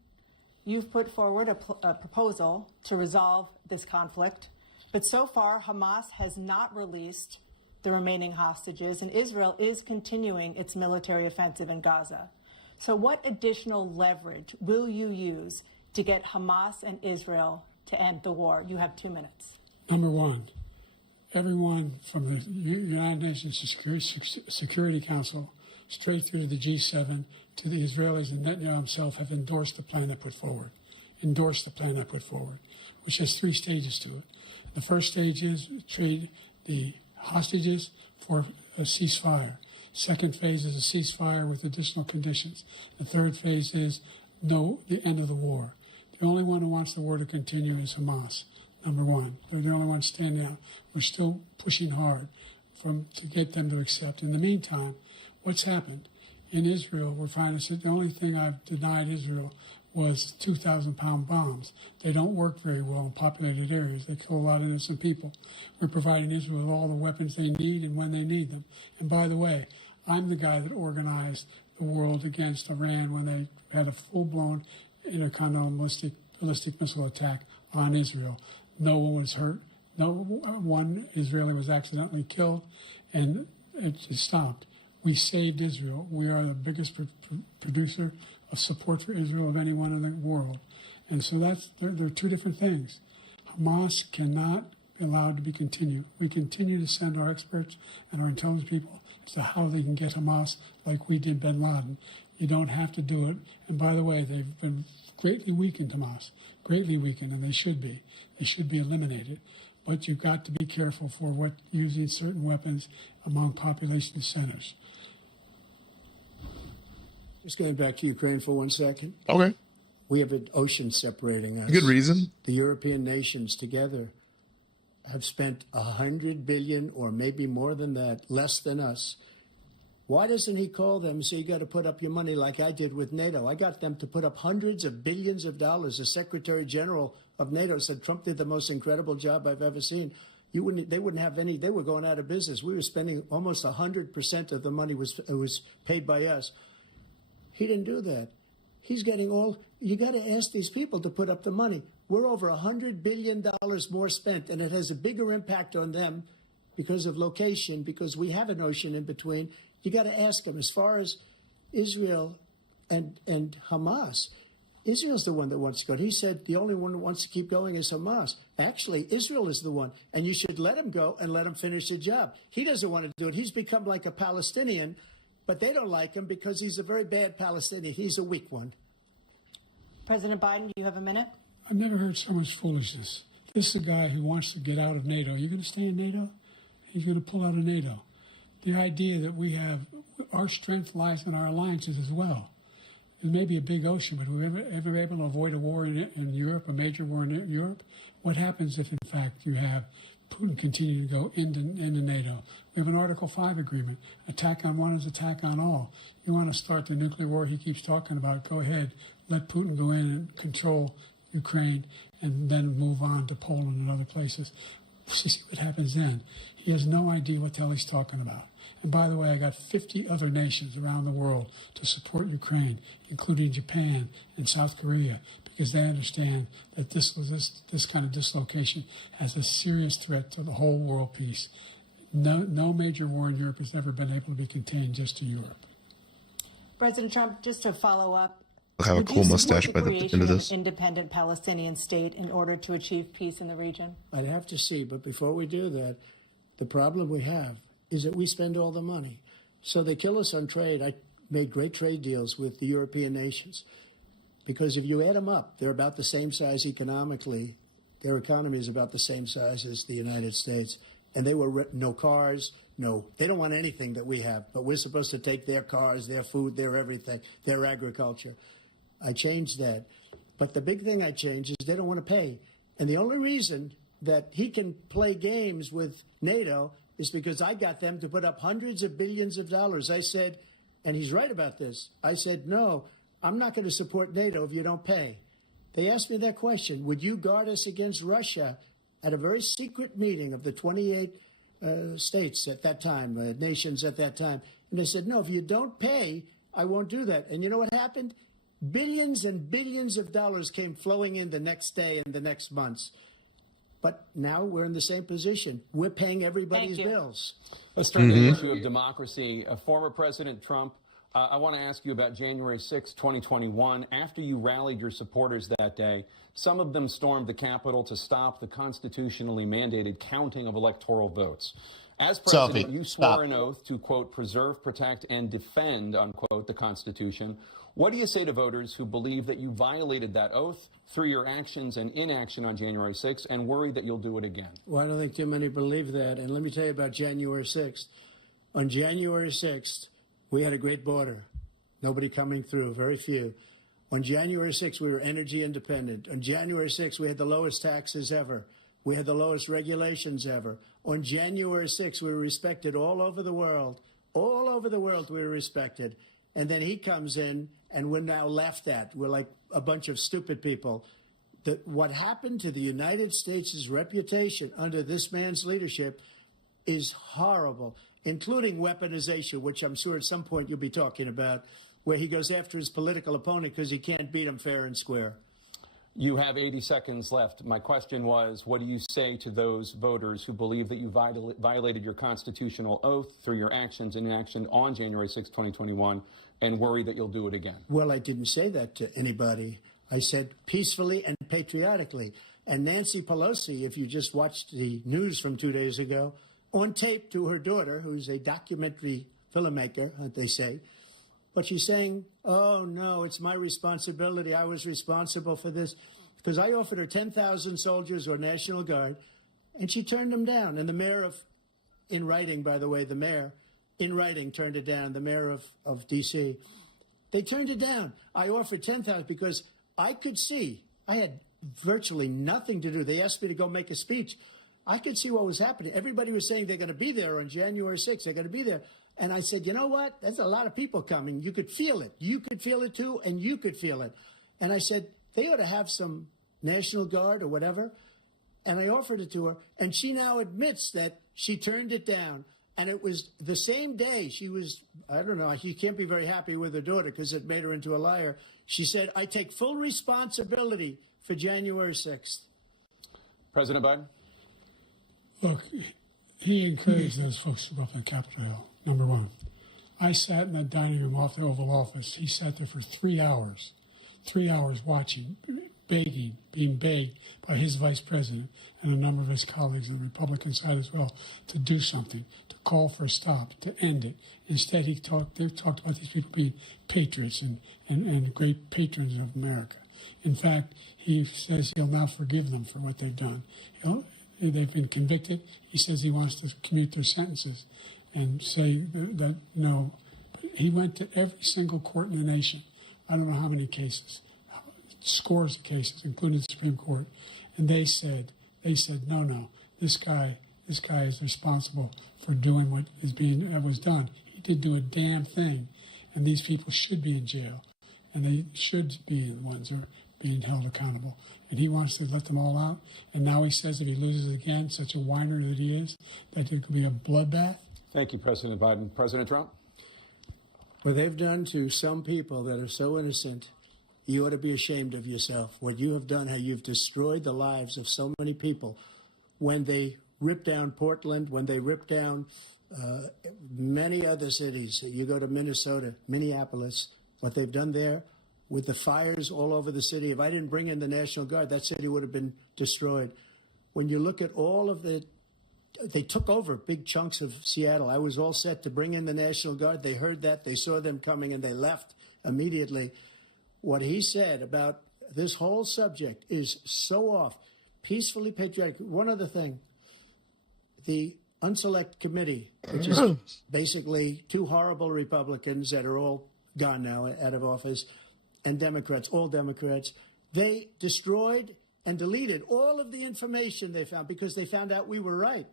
you've put forward a proposal to resolve this conflict, but so far Hamas has not released the remaining hostages, and Israel is continuing its military offensive in Gaza. So what additional leverage will you use to get Hamas and Israel to end the war? You have 2 minutes. Number one, everyone from the United Nations Security Council straight through to the G7 to the Israelis and Netanyahu himself have endorsed the plan I put forward. Which has 3 stages to it. The first stage is trade the hostages for a ceasefire. Second phase is a ceasefire with additional conditions. The third phase is the end of the war. The only one who wants the war to continue is Hamas. Number one, they're the only ones standing out. We're still pushing hard to get them to accept. In the meantime, what's happened? In Israel, we're finding the only thing I've denied Israel was 2,000-pound bombs. They don't work very well in populated areas. They kill a lot of innocent people. We're providing Israel with all the weapons they need and when they need them. And by the way, I'm the guy that organized the world against Iran when they had a full-blown intercontinental ballistic missile attack on Israel. No one was hurt. No one Israeli was accidentally killed, and it just stopped. We saved Israel. We are the biggest producer of support for Israel of anyone in the world. And so there are 2 different things. Hamas cannot be allowed to be continued. We continue to send our experts and our intelligence people as to how they can get Hamas like we did bin Laden. You don't have to do it. And by the way, they've been greatly weakened, Hamas, greatly weakened, and they should be. They should be eliminated. But you've got to be careful for using certain weapons among population centers. Just going back to Ukraine for 1 second. Okay. We have an ocean separating us. Good reason. The European nations together have spent $100 billion, or maybe more than that, less than us. Why doesn't he call them and say, you got to put up your money like I did with NATO? I got them to put up hundreds of billions of dollars. The Secretary General of NATO said Trump did the most incredible job I've ever seen. They wouldn't have any. They were going out of business. We were spending almost 100% of the money was paid by us. He didn't do that. He's getting all. You got to ask these people to put up the money. We're over $100 billion more spent, and it has a bigger impact on them because of location, because we have an ocean in between. You got to ask them. As far as Israel and Hamas, Israel's the one that wants to go. He said the only one that wants to keep going is Hamas. Actually, Israel is the one, and you should let him go and let him finish the job. He doesn't want to do it. He's become like a Palestinian, but they don't like him because he's a very bad Palestinian. He's a weak one. President Biden, do you have a minute? I've never heard so much foolishness. This is a guy who wants to get out of NATO. You're going to stay in NATO? He's going to pull out of NATO. The idea that we have, our strength lies in our alliances as well. It may be a big ocean, but we're ever able to avoid a war in Europe, a major war in Europe? What happens if, in fact, you have Putin continue to go into NATO? We have an Article 5 agreement. Attack on one is attack on all. You want to start the nuclear war he keeps talking about, go ahead. Let Putin go in and control Ukraine and then move on to Poland and other places. See what happens then. He has no idea what the hell he's talking about. And by the way, I got 50 other nations around the world to support Ukraine, including Japan and South Korea, because they understand that this kind of dislocation has a serious threat to the whole world peace. No major war in Europe has ever been able to be contained just to Europe. President Trump, just to follow up, Have a would cool you support mustache by the creation end of an this. independent Palestinian state in order to achieve peace in the region? I'd have to see, but before we do that, the problem we have is that we spend all the money. So they kill us on trade. I made great trade deals with the European nations because if you add them up, they're about the same size economically. Their economy is about the same size as the United States. And they were no cars, they don't want anything that we have, but we're supposed to take their cars, their food, their everything, their agriculture. I changed that. But the big thing I changed is they don't want to pay. And the only reason that he can play games with NATO is because I got them to put up hundreds of billions of dollars. I said, and he's right about this, I said, no, I'm not going to support NATO if you don't pay. They asked me that question, would you guard us against Russia at a very secret meeting of the 28 states at that time, nations at that time? And they said, no, if you don't pay, I won't do that. And you know what happened? Billions and billions of dollars came flowing in the next day and the next months. But now we're in the same position. We're paying everybody's bills. Let's turn to the issue of democracy. Former President Trump, I want to ask you about January 6, 2021. After you rallied your supporters that day, some of them stormed the Capitol to stop the constitutionally mandated counting of electoral votes. As president, you swore an oath to, quote, preserve, protect, and defend, unquote, the Constitution. What do you say to voters who believe that you violated that oath through your actions and inaction on January 6th and worry that you'll do it again? Well, I don't think too many believe that. And let me tell you about January 6th. On January 6th, we had a great border. Nobody coming through, very few. On January 6th, we were energy independent. On January 6th, we had the lowest taxes ever. We had the lowest regulations ever. On January 6th, we were respected all over the world. All over the world, we were respected. And then he comes in, and we're now laughed at. We're like a bunch of stupid people. What happened to the United States' reputation under this man's leadership is horrible, including weaponization, which I'm sure at some point you'll be talking about, where he goes after his political opponent because he can't beat him fair and square. You have 80 seconds left. My question was, what do you say to those voters who believe that you violated your constitutional oath through your actions and inaction on January 6, 2021, and worry that you'll do it again? Well, I didn't say that to anybody. I said peacefully and patriotically. And Nancy Pelosi, if you just watched the news from 2 days ago, on tape to her daughter, who's a documentary filmmaker, they say, but she's saying, oh, no, it's my responsibility. I was responsible for this. Because I offered her 10,000 soldiers or National Guard, and she turned them down. And the mayor in writing, by the way, the mayor, in writing, turned it down, the mayor of D.C. They turned it down. I offered 10,000 because I could see, I had virtually nothing to do. They asked me to go make a speech. I could see what was happening. Everybody was saying they're going to be there on January 6th. They're going to be there. And I said, you know what? There's a lot of people coming. You could feel it. You could feel it, too, and you could feel it. And I said, they ought to have some National Guard or whatever. And I offered it to her. And she now admits that she turned it down. And it was the same day she was, I don't know, you can't be very happy with her daughter because it made her into a liar. She said, I take full responsibility for January 6th. President Biden? Look, he encouraged those folks to go up on Capitol Hill, number one. I sat in that dining room off the Oval Office. He sat there for 3 hours watching, being begged by his vice president and a number of his colleagues on the Republican side as well to do something, to call for a stop, to end it. Instead, they've talked about these people being patriots and great patrons of America. In fact, he says he'll now forgive them for what they've done. They've been convicted. He says he wants to commute their sentences and say that no. But he went to every single court in the nation. I don't know how many cases, scores of cases, including the Supreme Court, and they said, no, this guy is responsible for doing what was done. He didn't do a damn thing, and these people should be in jail, and they should be the ones who are being held accountable. And he wants to let them all out, and now he says if he loses again, such a whiner that he is, that it could be a bloodbath. Thank you, President Biden. President Trump? What they've done to some people that are so innocent, you ought to be ashamed of yourself. What you have done, how you've destroyed the lives of so many people. When they ripped down Portland, when they ripped down many other cities, you go to Minnesota, Minneapolis, what they've done there with the fires all over the city. If I didn't bring in the National Guard, that city would have been destroyed. When you look at all of they took over big chunks of Seattle. I was all set to bring in the National Guard. They heard that. They saw them coming, and they left immediately. What he said about this whole subject is so off. Peacefully patriotic. One other thing. The Unselect Committee, which is basically two horrible Republicans that are all gone now, out of office, and Democrats, all Democrats, they destroyed and deleted all of the information they found because they found out we were right.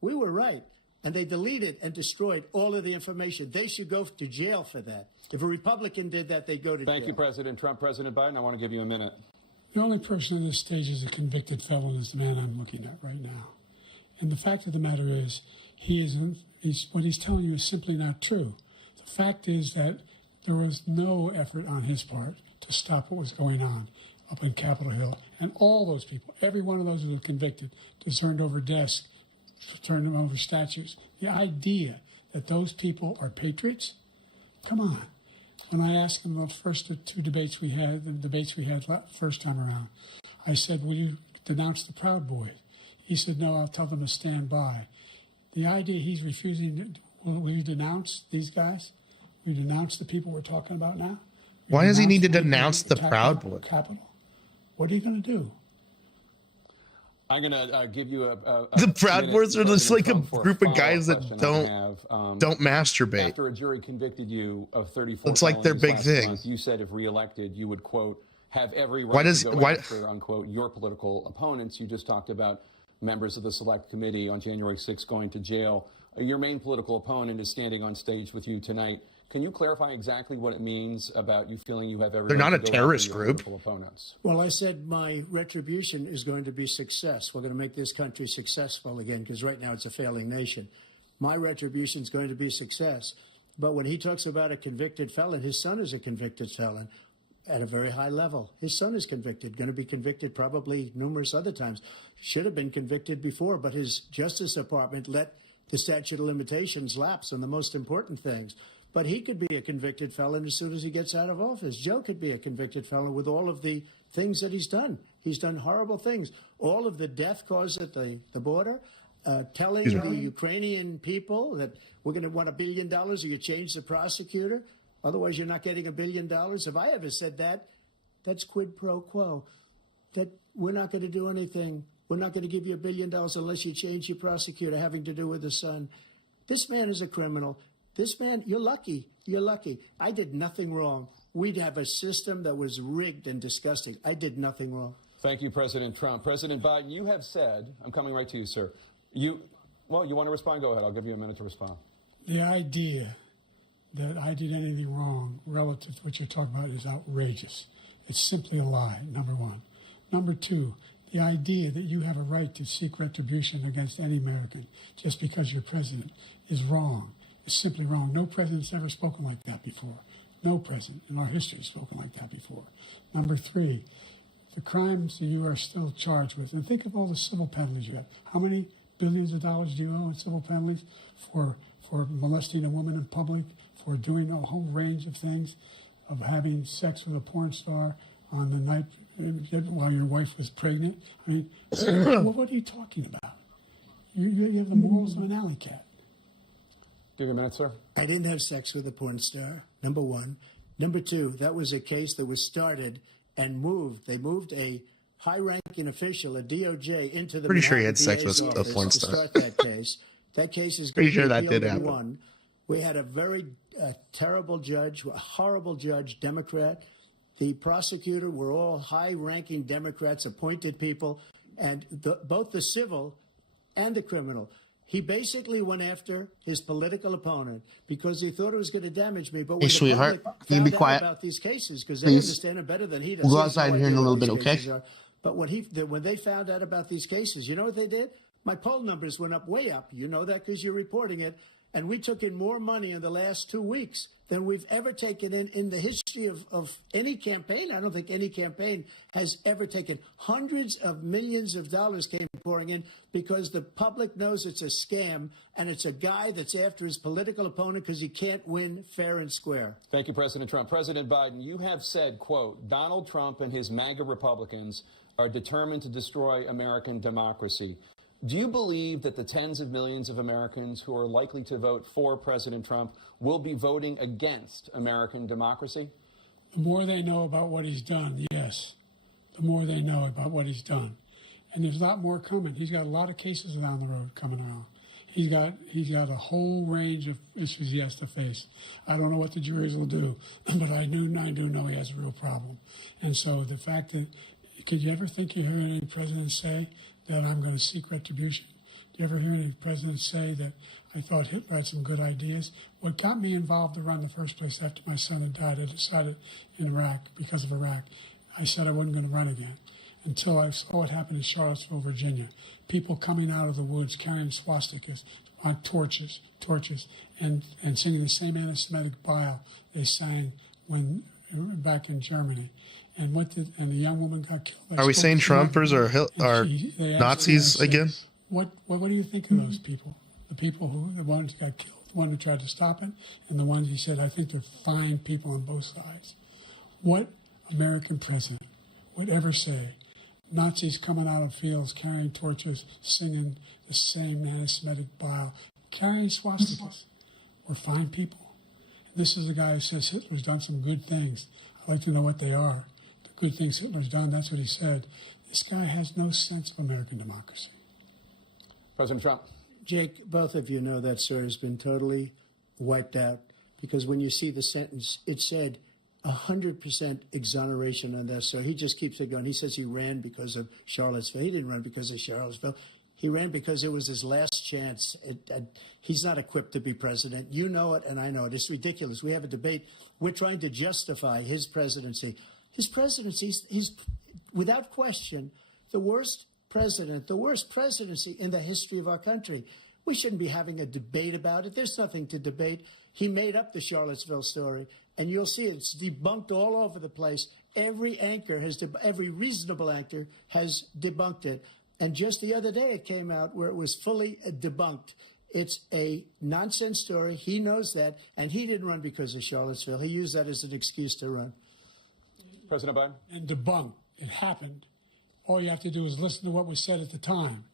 We were right. And they deleted and destroyed all of the information. They should go to jail for that. If a Republican did that, they'd go to jail. Thank you, President Trump. President Biden, I want to give you a minute. The only person on this stage is a convicted felon is the man I'm looking at right now. And the fact of the matter is, what he's telling you is simply not true. The fact is that there was no effort on his part to stop what was going on up in Capitol Hill. And all those people, every one of those who were convicted, turned over desks, turned them over statues. The idea that those people are patriots? Come on. When I asked him the first two debates we had, first time around, I said, will you denounce the Proud Boys? He said, no, I'll tell them to stand by. The idea he's refusing, will you denounce these guys? Will you denounce the people we're talking about now? Why does he need to denounce the Proud Boys? Capitol? What are you going to do? I'm going to give you the Proud Boys are just like a group of guys that don't masturbate. After a jury convicted you of 34 it's like their big thing. Month, you said if reelected, you would, quote, have every right to go after, unquote, your political opponents. You just talked about members of the Select Committee on January 6th going to jail. Your main political opponent is standing on stage with you tonight. Can you clarify exactly what it means about you feeling you have every They're right not to a go terrorist after your group. political opponents? Well, I said my retribution is going to be success. We're going to make this country successful again, because right now it's a failing nation. My retribution is going to be success. But when he talks about a convicted felon, his son is a convicted felon at a very high level. His son is convicted, going to be convicted probably numerous other times. Should have been convicted before, but his Justice Department let the statute of limitations lapse on the most important things. But he could be a convicted felon as soon as he gets out of office. Joe could be a convicted felon with all of the things that he's done. He's done horrible things. All of the death caused at the border, telling the Ukrainian people that we're going to want $1 billion or you change the prosecutor. Otherwise, you're not getting $1 billion. If I ever said that, that's quid pro quo. That we're not going to do anything. We're not going to give you $1 billion unless you change your prosecutor having to do with the son. This man is a criminal. This man, you're lucky. You're lucky. I did nothing wrong. We'd have a system that was rigged and disgusting. I did nothing wrong. Thank you, President Trump. President Biden, you have said, I'm coming right to you, sir. You want to respond? Go ahead. I'll give you a minute to respond. The idea that I did anything wrong relative to what you're talking about is outrageous. It's simply a lie, number one. Number two, the idea that you have a right to seek retribution against any American just because you're president is wrong. It's simply wrong. No president's ever spoken like that before. No president in our history has spoken like that before. Number three, the crimes that you are still charged with, and think of all the civil penalties you have. How many billions of dollars do you owe in civil penalties for molesting a woman in public, for doing a whole range of things, of having sex with a porn star on the night while your wife was pregnant. I mean, what are you talking about? You have the morals of an alley cat. Give you a minute, sir. I didn't have sex with a porn star, number one. Number two, that was a case that was started and moved. They moved a high-ranking official, a DOJ, into the Pretty sure he had Manhattan sex DA's with a office porn to star. start that case. That case is Pretty sure that appealed did and happen. won. We had a very terrible judge, a horrible judge, Democrat. The prosecutor were all high-ranking Democrats, appointed people, and both the civil and the criminal. He basically went after his political opponent because he thought it was going to damage me. But when Hey, sweetheart, can you be quiet? about these cases, because they Please. understand it better than he does. We'll go He has outside no here in idea a little what bit, these okay? cases are. But when they found out about these cases, you know what they did? My poll numbers went up, way up. You know that because you're reporting it. And we took in more money in the last 2 weeks than we've ever taken in the history of any campaign. I don't think any campaign has ever taken. Hundreds of millions of dollars came pouring in because the public knows it's a scam, and it's a guy that's after his political opponent because he can't win fair and square. Thank you, President Trump. President Biden, you have said, quote, Donald Trump and his MAGA Republicans are determined to destroy American democracy. Do you believe that the tens of millions of Americans who are likely to vote for President Trump will be voting against American democracy? The more they know about what he's done, yes. The more they know about what he's done. And there's a lot more coming. He's got a lot of cases down the road coming around. He's got a whole range of issues he has to face. I don't know what the juries will do, but I do know he has a real problem. And so the fact that, could you ever think you hear any president say that I'm going to seek retribution? Do you ever hear any president say that I thought Hitler had some good ideas? What got me involved to run in the first place after my son had died, I decided in Iraq, because of Iraq, I said I wasn't going to run again until I saw what happened in Charlottesville, Virginia. People coming out of the woods carrying swastikas on torches, and singing the same anti-Semitic bile they sang when back in Germany. And the young woman got killed. Are we saying Trumpers are Nazis again? What do you think of those people? The ones who got killed, the one who tried to stop it, and the ones he said, I think they're fine people on both sides. What American president would ever say, Nazis coming out of fields, carrying torches, singing the same anti-Semitic bile, carrying swastikas, were fine people? And this is a guy who says Hitler's done some good things. I'd like to know what they are. The good things Hitler's done, that's what he said. This guy has no sense of American democracy. President Trump. Jake, both of you know that sir has been totally wiped out, because when you see the sentence, it said 100% exoneration on that. So he just keeps it going. He says he ran because of Charlottesville. He didn't run because of Charlottesville. He ran because it was his last chance. He's not equipped to be president. You know it, and I know it. It's ridiculous. We have a debate. We're trying to justify his presidency. His presidency, he's without question the worst president, the worst presidency in the history of our country. We shouldn't be having a debate about it. There's nothing to debate. He made up the Charlottesville story, and you'll see it's debunked all over the place. Every reasonable anchor has debunked it. And just the other day, it came out where it was fully debunked. It's a nonsense story. He knows that, and he didn't run because of Charlottesville. He used that as an excuse to run. President Biden. And debunked. It happened. All you have to do is listen to what was said at the time.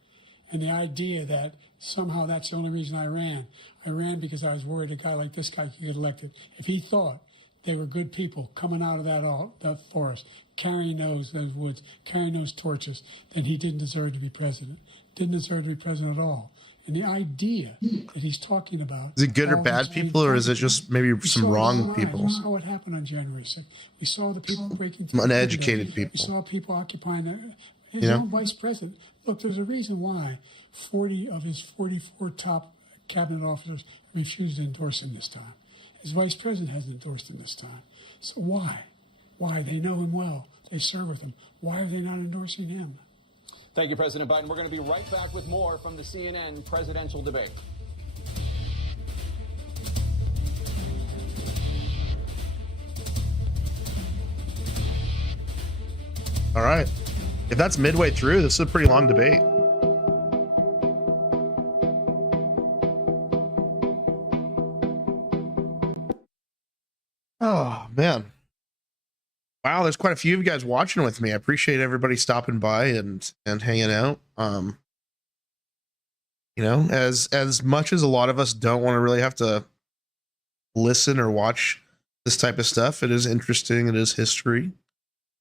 And the idea that somehow that's the only reason I ran. I ran because I was worried a guy like this guy could get elected. If he thought they were good people coming out of that forest, carrying those woods, carrying those torches, then he didn't deserve to be president. Didn't deserve to be president at all. And the idea that he's talking about... Is it good or bad people, or is it just maybe some wrong people? We saw what happened on January 6th. We saw the people breaking... Uneducated people. We saw people occupying his own vice president. Look, there's a reason why 40 of his 44 top cabinet officers refused to endorse him this time. His vice president hasn't endorsed him this time. So why? Why? They know him well. They serve with him. Why are they not endorsing him? Thank you, President Biden. We're going to be right back with more from the CNN presidential debate. All right. If that's midway through, this is a pretty long debate. Oh, man. Wow, there's quite a few of you guys watching with me. I appreciate everybody stopping by and hanging out. You know, as much as a lot of us don't want to really have to listen or watch this type of stuff, it is interesting. It is history.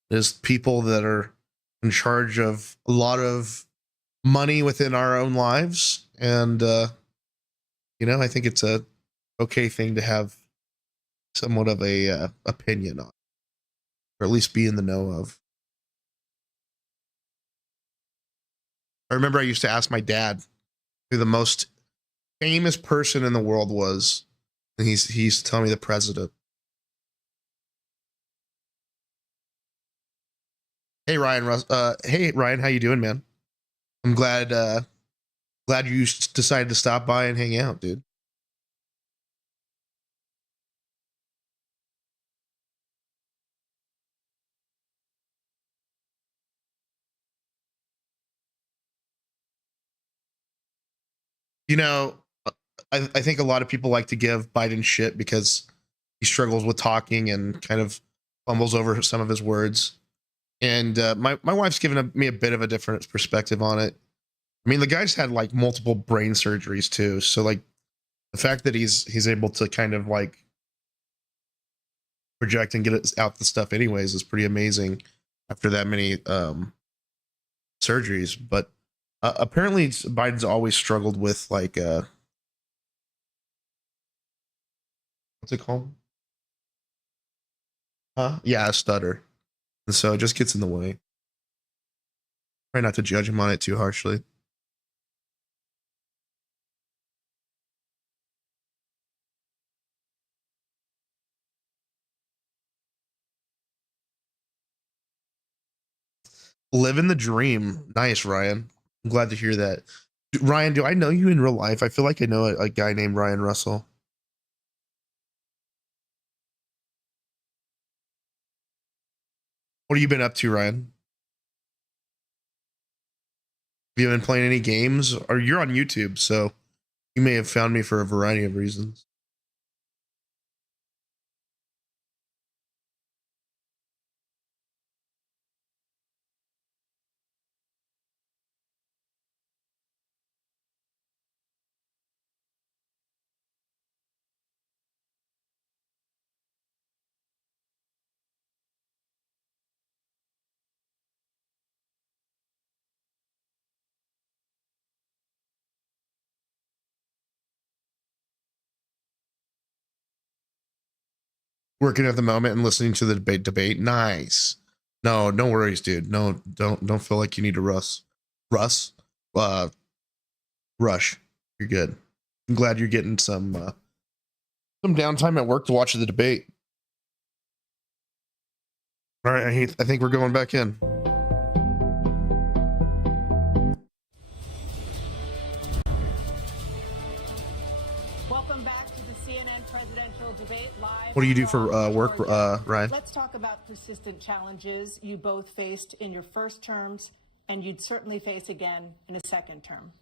It is people that are in charge of a lot of money within our own lives, and you know, I think it's a okay thing to have somewhat of a opinion on, or at least be in the know of. I remember I used to ask my dad who the most famous person in the world was, and he used to tell me the president. Hey Ryan, hey Ryan, how you doing, man? I'm glad you decided to stop by and hang out, dude. You know, I think a lot of people like to give Biden shit because he struggles with talking and kind of fumbles over some of his words. And my wife's given me a bit of a different perspective on it. I mean, the guy's had like multiple brain surgeries too. So like the fact that he's able to kind of like project and get it out the stuff anyways is pretty amazing after that many surgeries. But apparently Biden's always struggled with like what's it called? Yeah, a stutter. And so it just gets in the way. Try not to judge him on it too harshly. Living the dream. Nice, Ryan. I'm glad to hear that. Ryan, do I know you in real life? I feel like I know a guy named Ryan Russell. What have you been up to, Ryan? Have you been playing any games? Or you're on YouTube, so you may have found me for a variety of reasons. Working at the moment and listening to the debate. Nice. No worries, dude. No, don't feel like you need to rush. Rush. You're good. I'm glad you're getting some downtime at work to watch the debate. All right, I think we're going back in. Welcome back to the CNN presidential debate live. What do you do for work, Ryan? Let's talk about persistent challenges you both faced in your first terms, and you'd certainly face again in a second term.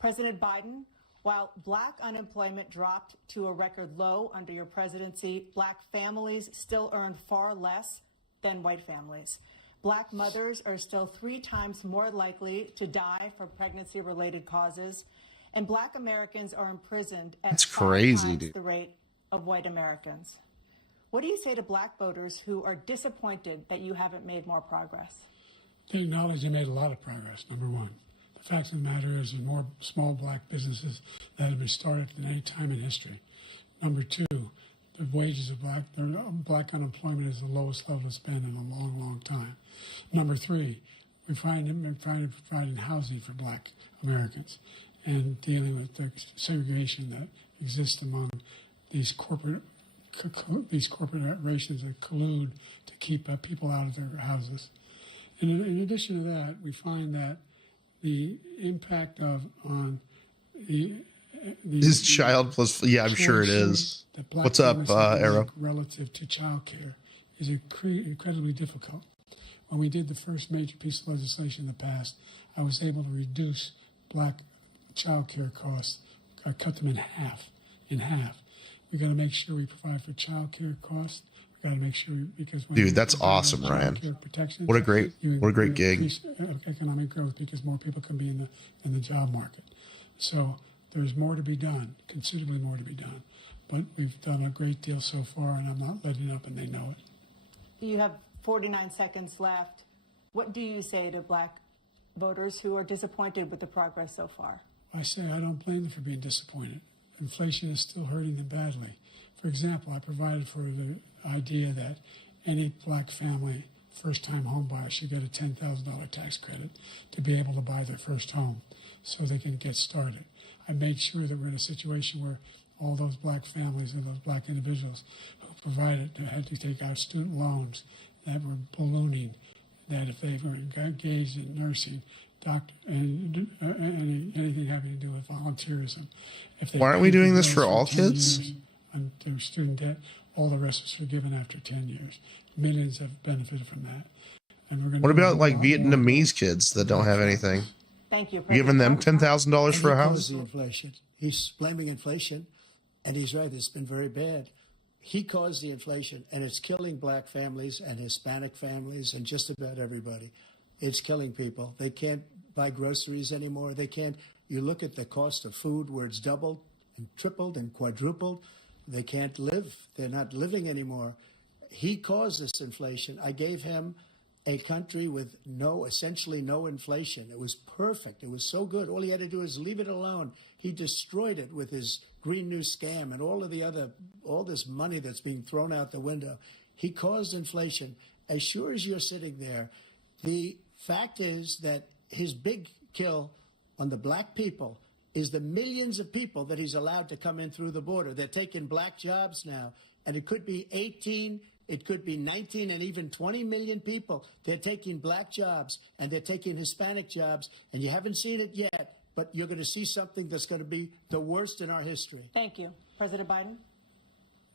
President Biden, while black unemployment dropped to a record low under your presidency, black families still earn far less than white families. Black mothers are still 3 times more likely to die from pregnancy-related causes, and black Americans are imprisoned at 5 times the rate of white Americans. What do you say to black voters who are disappointed that you haven't made more progress? They acknowledge they made a lot of progress, number one. The fact of the matter is there are more small black businesses that have been started than any time in history. Number two, the wages of black unemployment is the lowest level it's been in a long, long time. Number three, we're trying to provide housing for black Americans and dealing with the segregation that exists among these corporations that collude to keep people out of their houses. And in addition to that, we find that the impact on his child plus, yeah, I'm sure it is. What's up, Arrow? Relative to child care is incredibly difficult. When we did the first major piece of legislation in the past, I was able to reduce black child care costs. I cut them in half. We got to make sure we provide for child care costs. We got to make sure, because when Dude, you that's provide awesome, Ryan. childcare protections, What a great gig. increase economic growth because more people can be in the job market. So there's more to be done, considerably more to be done. But we've done a great deal so far, and I'm not letting up, and they know it. You have 49 seconds left. What do you say to black voters who are disappointed with the progress so far? I say I don't blame them for being disappointed. Inflation is still hurting them badly. For example, I provided for the idea that any black family, first-time home buyer, should get a $10,000 tax credit to be able to buy their first home so they can get started. I made sure that we're in a situation where all those black families and those black individuals who provided had to take out student loans that were ballooning, that if they were engaged in nursing, doctor, and anything having to do with volunteerism. If they Why aren't we doing this for bills all 10 kids? years on their student debt, all the rest was forgiven after 10 years. Millions have benefited from that. And we're going What about like Vietnamese kids that don't have anything? Thank you. You're giving them $10,000 for a He house? caused the inflation. He's blaming inflation, and he's right. It's been very bad. He caused the inflation, and it's killing black families and Hispanic families and just about everybody. It's killing people. They can't buy groceries anymore. They can't. You look at the cost of food where it's doubled and tripled and quadrupled. They can't live. They're not living anymore. He caused this inflation. I gave him a country with essentially no inflation. It was perfect. It was so good. All he had to do is leave it alone. He destroyed it with his Green New scam and all this money that's being thrown out the window. He caused inflation. As sure as you're sitting there, the fact is that his big kill on the black people is the millions of people that he's allowed to come in through the border. They're taking black jobs now, and it could be 18, it could be 19, and even 20 million people. They're taking black jobs, and they're taking Hispanic jobs, and you haven't seen it yet, but you're going to see something that's going to be the worst in our history. Thank you. President Biden?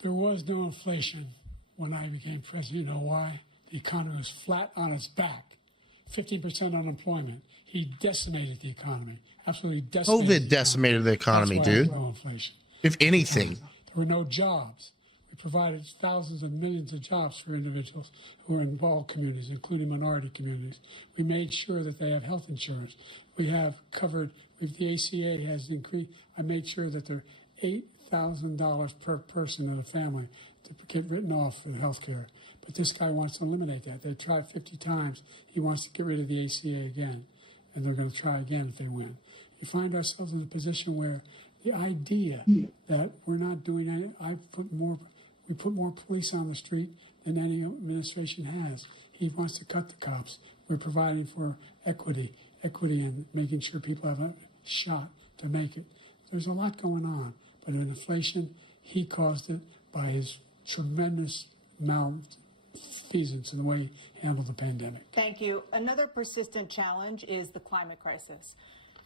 There was no inflation when I became president. You know why? The economy was flat on its back. 15% unemployment. He decimated the economy. Absolutely decimated COVID decimated the economy, That's why there dude. was no inflation. If anything. There were no jobs. We provided thousands of millions of jobs for individuals who are in all communities, including minority communities. We made sure that they have health insurance. We have covered, if the ACA has increased, I made sure that they're $8,000 per person in a family to get written off for health care. But this guy wants to eliminate that. They tried 50 times. He wants to get rid of the ACA again, and they're going to try again if they win. We find ourselves in a position where the idea that we're not doing any, we put more police on the street than any administration has. He wants to cut the cops. We're providing for equity and making sure people have a shot to make it. There's a lot going on, but in inflation, he caused it by his tremendous malfeasance in the way he handled the pandemic. Thank you. Another persistent challenge is the climate crisis.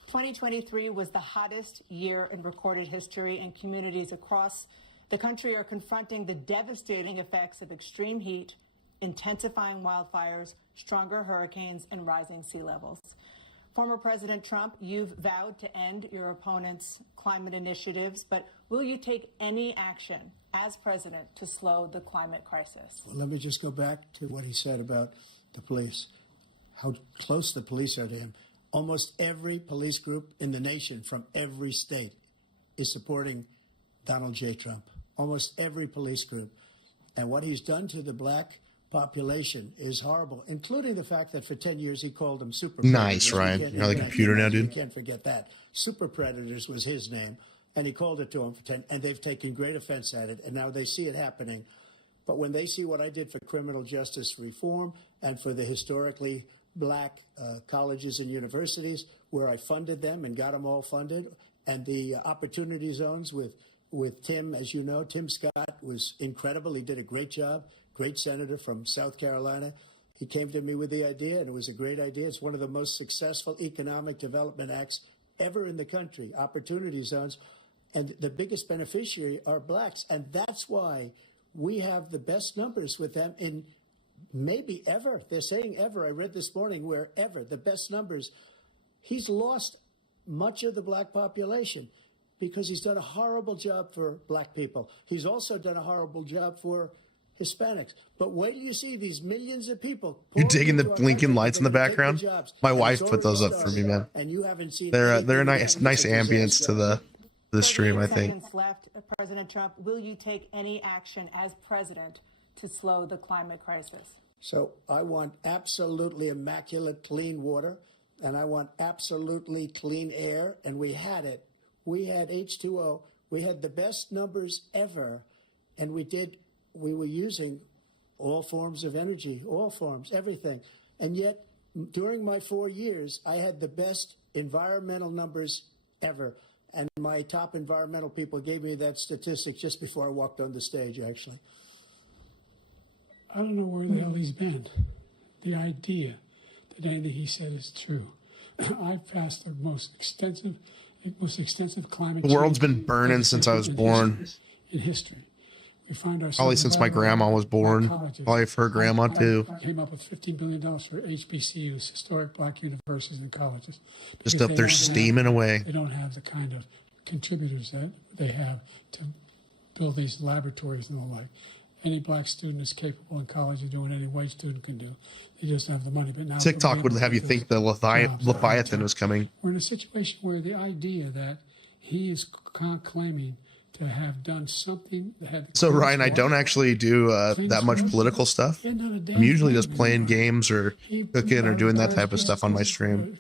2023 was the hottest year in recorded history, and communities across the country are confronting the devastating effects of extreme heat, intensifying wildfires, stronger hurricanes, and rising sea levels. Former President Trump, you've vowed to end your opponent's climate initiatives, but will you take any action as president to slow the climate crisis? Well, let me just go back to what he said about the police, how close the police are to him. Almost every police group in the nation from every state is supporting Donald J. Trump. Almost every police group. And what he's done to the black population is horrible, including the fact that for 10 years he called them super predators. Nice, Ryan. You're on the computer now, dude. You can't forget that. Super predators was his name, and he called it to them for 10, and they've taken great offense at it, and now they see it happening. But when they see what I did for criminal justice reform and for the historically black colleges and universities, where I funded them and got them all funded, and the opportunity zones with Tim, as you know, Tim Scott was incredible. He did a great job, great senator from South Carolina. He came to me with the idea, and it was a great idea. It's one of the most successful economic development acts ever in the country, opportunity zones. And the biggest beneficiary are blacks. And that's why we have the best numbers with them in maybe ever. They're saying ever. I read this morning where ever, the best numbers. He's lost much of the black population because he's done a horrible job for black people. He's also done a horrible job for Hispanics. But wait till you see these millions of people. You digging the pouring into our blinking country, lights in the they're gonna take background? jobs. My And wife it's put those up already for me, started. man. And you haven't seen They're anything a yet. nice It's a ambience to disaster. the stream, I 48 think. seconds left, President Trump. Will you take any action as president to slow the climate crisis? So I want absolutely immaculate clean water, and I want absolutely clean air, and we had it. We had H2O. We had the best numbers ever, and we were using all forms of energy, all forms, everything. And yet, during my 4 years, I had the best environmental numbers ever. And my top environmental people gave me that statistic just before I walked on the stage, actually. I don't know where the hell he's been. The idea that anything he said is true. I've passed the most extensive climate The world's change been burning since I was born. in history. We find ourselves Probably since my grandma was born. Probably for her grandma too. I came up with $15 billion for HBCUs, historic black universities and colleges. Just because up they there don't have- steaming away. They don't have the kind of contributors that they have to build these laboratories and the like. Any black student is capable in college of doing any white student can do. They just have the money. But now TikTok would have you think the Leviathan was coming. We're in a situation where the idea that he is claiming to have done something that had. So Ryan, I don't actually do that much political stuff. I'm usually just playing games or cooking or doing that type of stuff on my stream.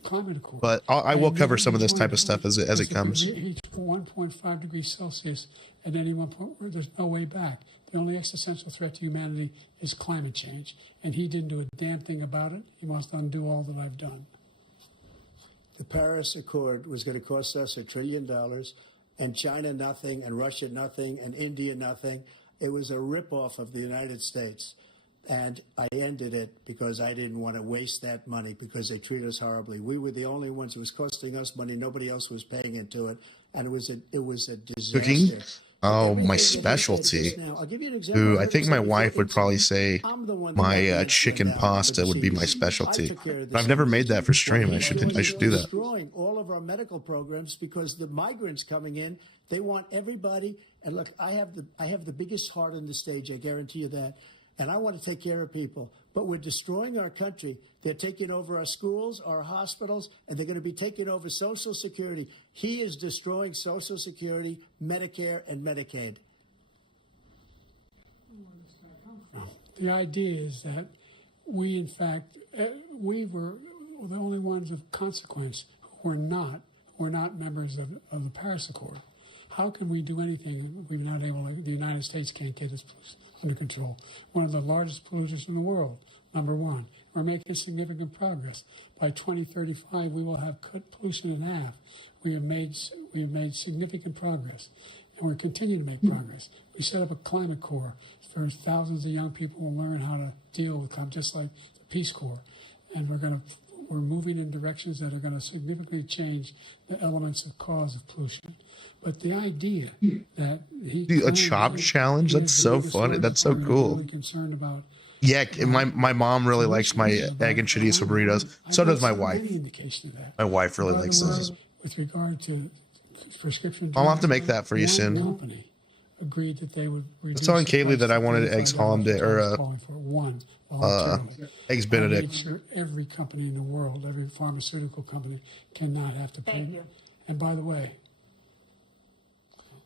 But I will cover some of this type of stuff as it comes. Each 1.5 degrees Celsius at any one point where there's no way back. The only existential threat to humanity is climate change. And he didn't do a damn thing about it. He wants to undo all that I've done. The Paris Accord was going to cost us $1 trillion, and China nothing, and Russia nothing, and India nothing. It was a ripoff of the United States. And I ended it because I didn't want to waste that money because they treated us horribly. We were the only ones. It was costing us money. Nobody else was paying into it. And it was a disaster. Cooking? Oh, my specialty. Ooh, I think my wife would probably say my chicken pasta would be my specialty. But I've never made that for stream. I should do that. Destroying all of our medical programs because the migrants coming in, they want everybody. And look, I have the biggest heart on the stage. I guarantee you that. And I want to take care of people. But we're destroying our country. They're taking over our schools, our hospitals, and they're going to be taking over Social Security. He is destroying Social Security, Medicare, and Medicaid. The idea is that we, in fact, we were the only ones of consequence who were not members of the Paris Accord. How can we do anything if we're not able to, the United States can't get its under control? One of the largest polluters in the world, number one. We're making significant progress. By 2035, we will have cut pollution in half. We have made significant progress, and we're continuing to make progress. We set up a climate corps for thousands of young people will learn how to deal with climate, just like the Peace Corps. And we're moving in directions that are going to significantly change the elements of cause of pollution. But the idea that a chop challenge, that's so funny. That's so cool. Really concerned about. Yeah, my mom really likes my egg and chorizo burritos. So does my wife. My wife really likes those. With regard to prescription drugs, I'll have to make that for you soon. Company agreed that they would reduce. I was telling Kaylee that I wanted eggs Hollandaise or eggs Benedict. I made sure every company in the world, every pharmaceutical company, cannot have to pay. Thank you. And by the way.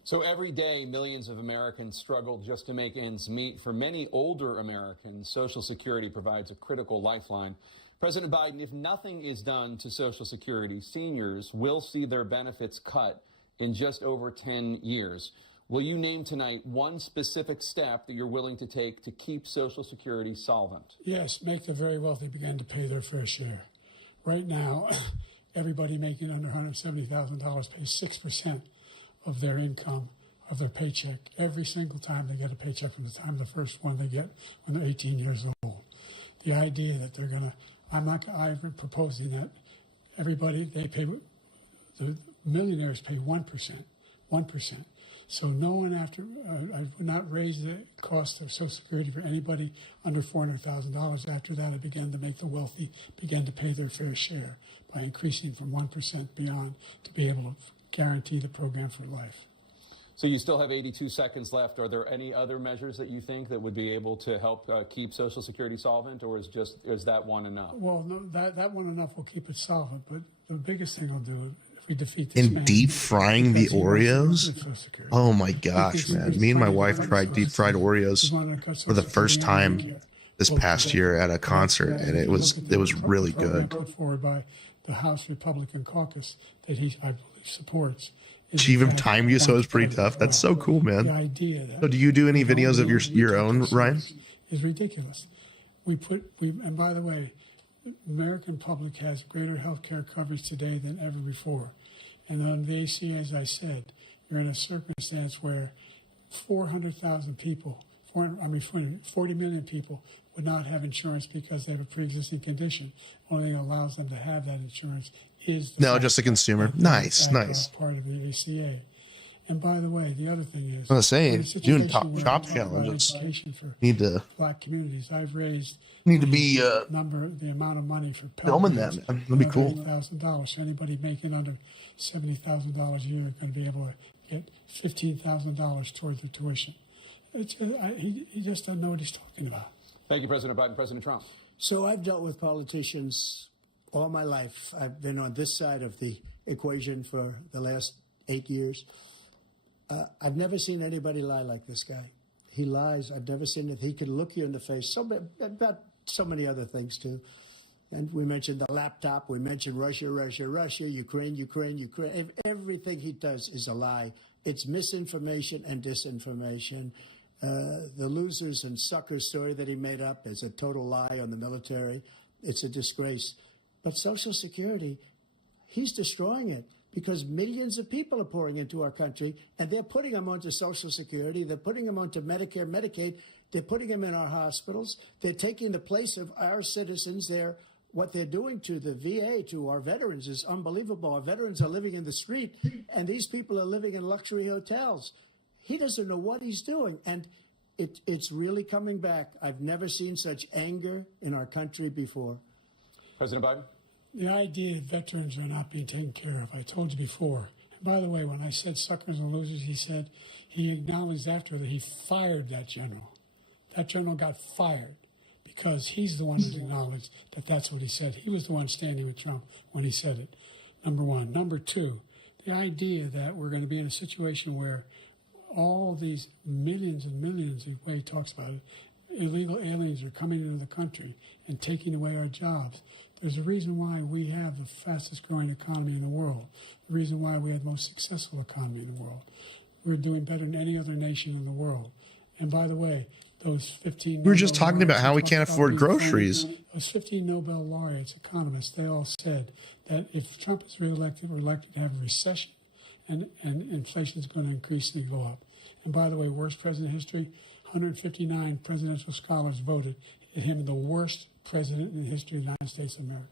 So every day, millions of Americans struggle just to make ends meet. For many older Americans, Social Security provides a critical lifeline. President Biden, if nothing is done to Social Security, seniors will see their benefits cut in just over 10 years. Will you name tonight one specific step that you're willing to take to keep Social Security solvent? Yes, make the very wealthy begin to pay their fair share. Right now, everybody making under $170,000 pays 6% of their income, of their paycheck, every single time they get a paycheck from the time the first one they get when they're 18 years old. The idea that they're going to, I'm been proposing that everybody, the millionaires pay 1%. So no one I would not raise the cost of Social Security for anybody under $400,000. After that, I began to make the wealthy begin to pay their fair share by increasing from 1% beyond to be able to guarantee the program for life. So you still have 82 seconds left. Are there any other measures that you think that would be able to help keep Social Security solvent, or is that one enough? Well, no, that one enough will keep it solvent, but the biggest thing will do if we defeat this In man, deep frying the because he wants to Oreos? limit Social Security. Oh my gosh, man. Me and my wife tried deep fried Oreos for the first time this past year at a concert, and it was really good. Put forward by the House Republican caucus that I believe supports. She even timed you, so it was pretty tough. That's so cool, The man. idea that So do you do any videos of your own, Ryan? is ridiculous. And by the way, the American public has greater health care coverage today than ever before. And on the ACA, as I said, you're in a circumstance where 400,000 people, 40 million people would not have insurance because they have a pre-existing condition. Only thing that allows them to have that insurance is the fact just a consumer. that Nice, they are nice. part of the ACA. And by the way, the other thing is, I was saying, in a doing situation where shop we talk about challenges. education for Need to black communities, I've raised need to be the amount of money for Pell filming that, Grants, man. That'd be cool. $8,000. So anybody making under $70,000 a year is going to be able to get $15,000 toward their tuition. He just doesn't know what he's talking about. Thank you, President Biden. President Trump. So I've dealt with politicians all my life. I've been on this side of the equation for the last 8 years. I've never seen anybody lie like this guy. He lies. I've never seen it. He could look you in the face. About so many other things, too. And we mentioned the laptop. We mentioned Russia, Ukraine. Everything he does is a lie. It's misinformation and disinformation. The losers and suckers story that he made up is a total lie on the military. It's a disgrace. But Social Security, he's destroying it because millions of people are pouring into our country, and they're putting them onto Social Security. They're putting them onto Medicare, Medicaid. They're putting them in our hospitals. They're taking the place of our citizens. What they're doing to the VA, to our veterans, is unbelievable. Our veterans are living in the street, and these people are living in luxury hotels. He doesn't know what he's doing, and it's really coming back. I've never seen such anger in our country before. President Biden. The idea that veterans are not being taken care of, I told you before. And by the way, when I said suckers and losers, he acknowledged after that he fired that general. That general got fired because he's the one who acknowledged that that's what he said. He was the one standing with Trump when he said it, number one. Number two, the idea that we're going to be in a situation where all these millions and millions, the way he talks about it, illegal aliens are coming into the country and taking away our jobs. There's a reason why we have the fastest growing economy in the world, the reason why we have the most successful economy in the world. We're doing better than any other nation in the world. And by the way, those 15... We were just talking about how we can't afford groceries. Those 15 Nobel laureates, economists, they all said that if Trump is reelected, we're likely to have a recession and inflation is going to increasingly go up. And by the way, worst president in history, 159 presidential scholars voted him the worst president in the history of the United States of America.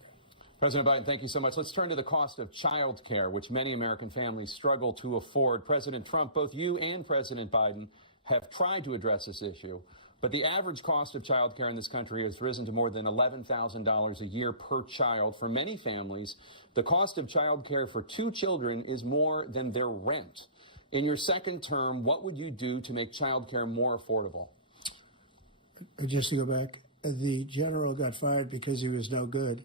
President Biden, thank you so much. Let's turn to the cost of child care, which many American families struggle to afford. President Trump, both you and President Biden have tried to address this issue, but the average cost of child care in this country has risen to more than $11,000 a year per child. For many families, the cost of child care for 2 children is more than their rent. In your second term, what would you do to make child care more affordable? Just to go back, the general got fired because he was no good.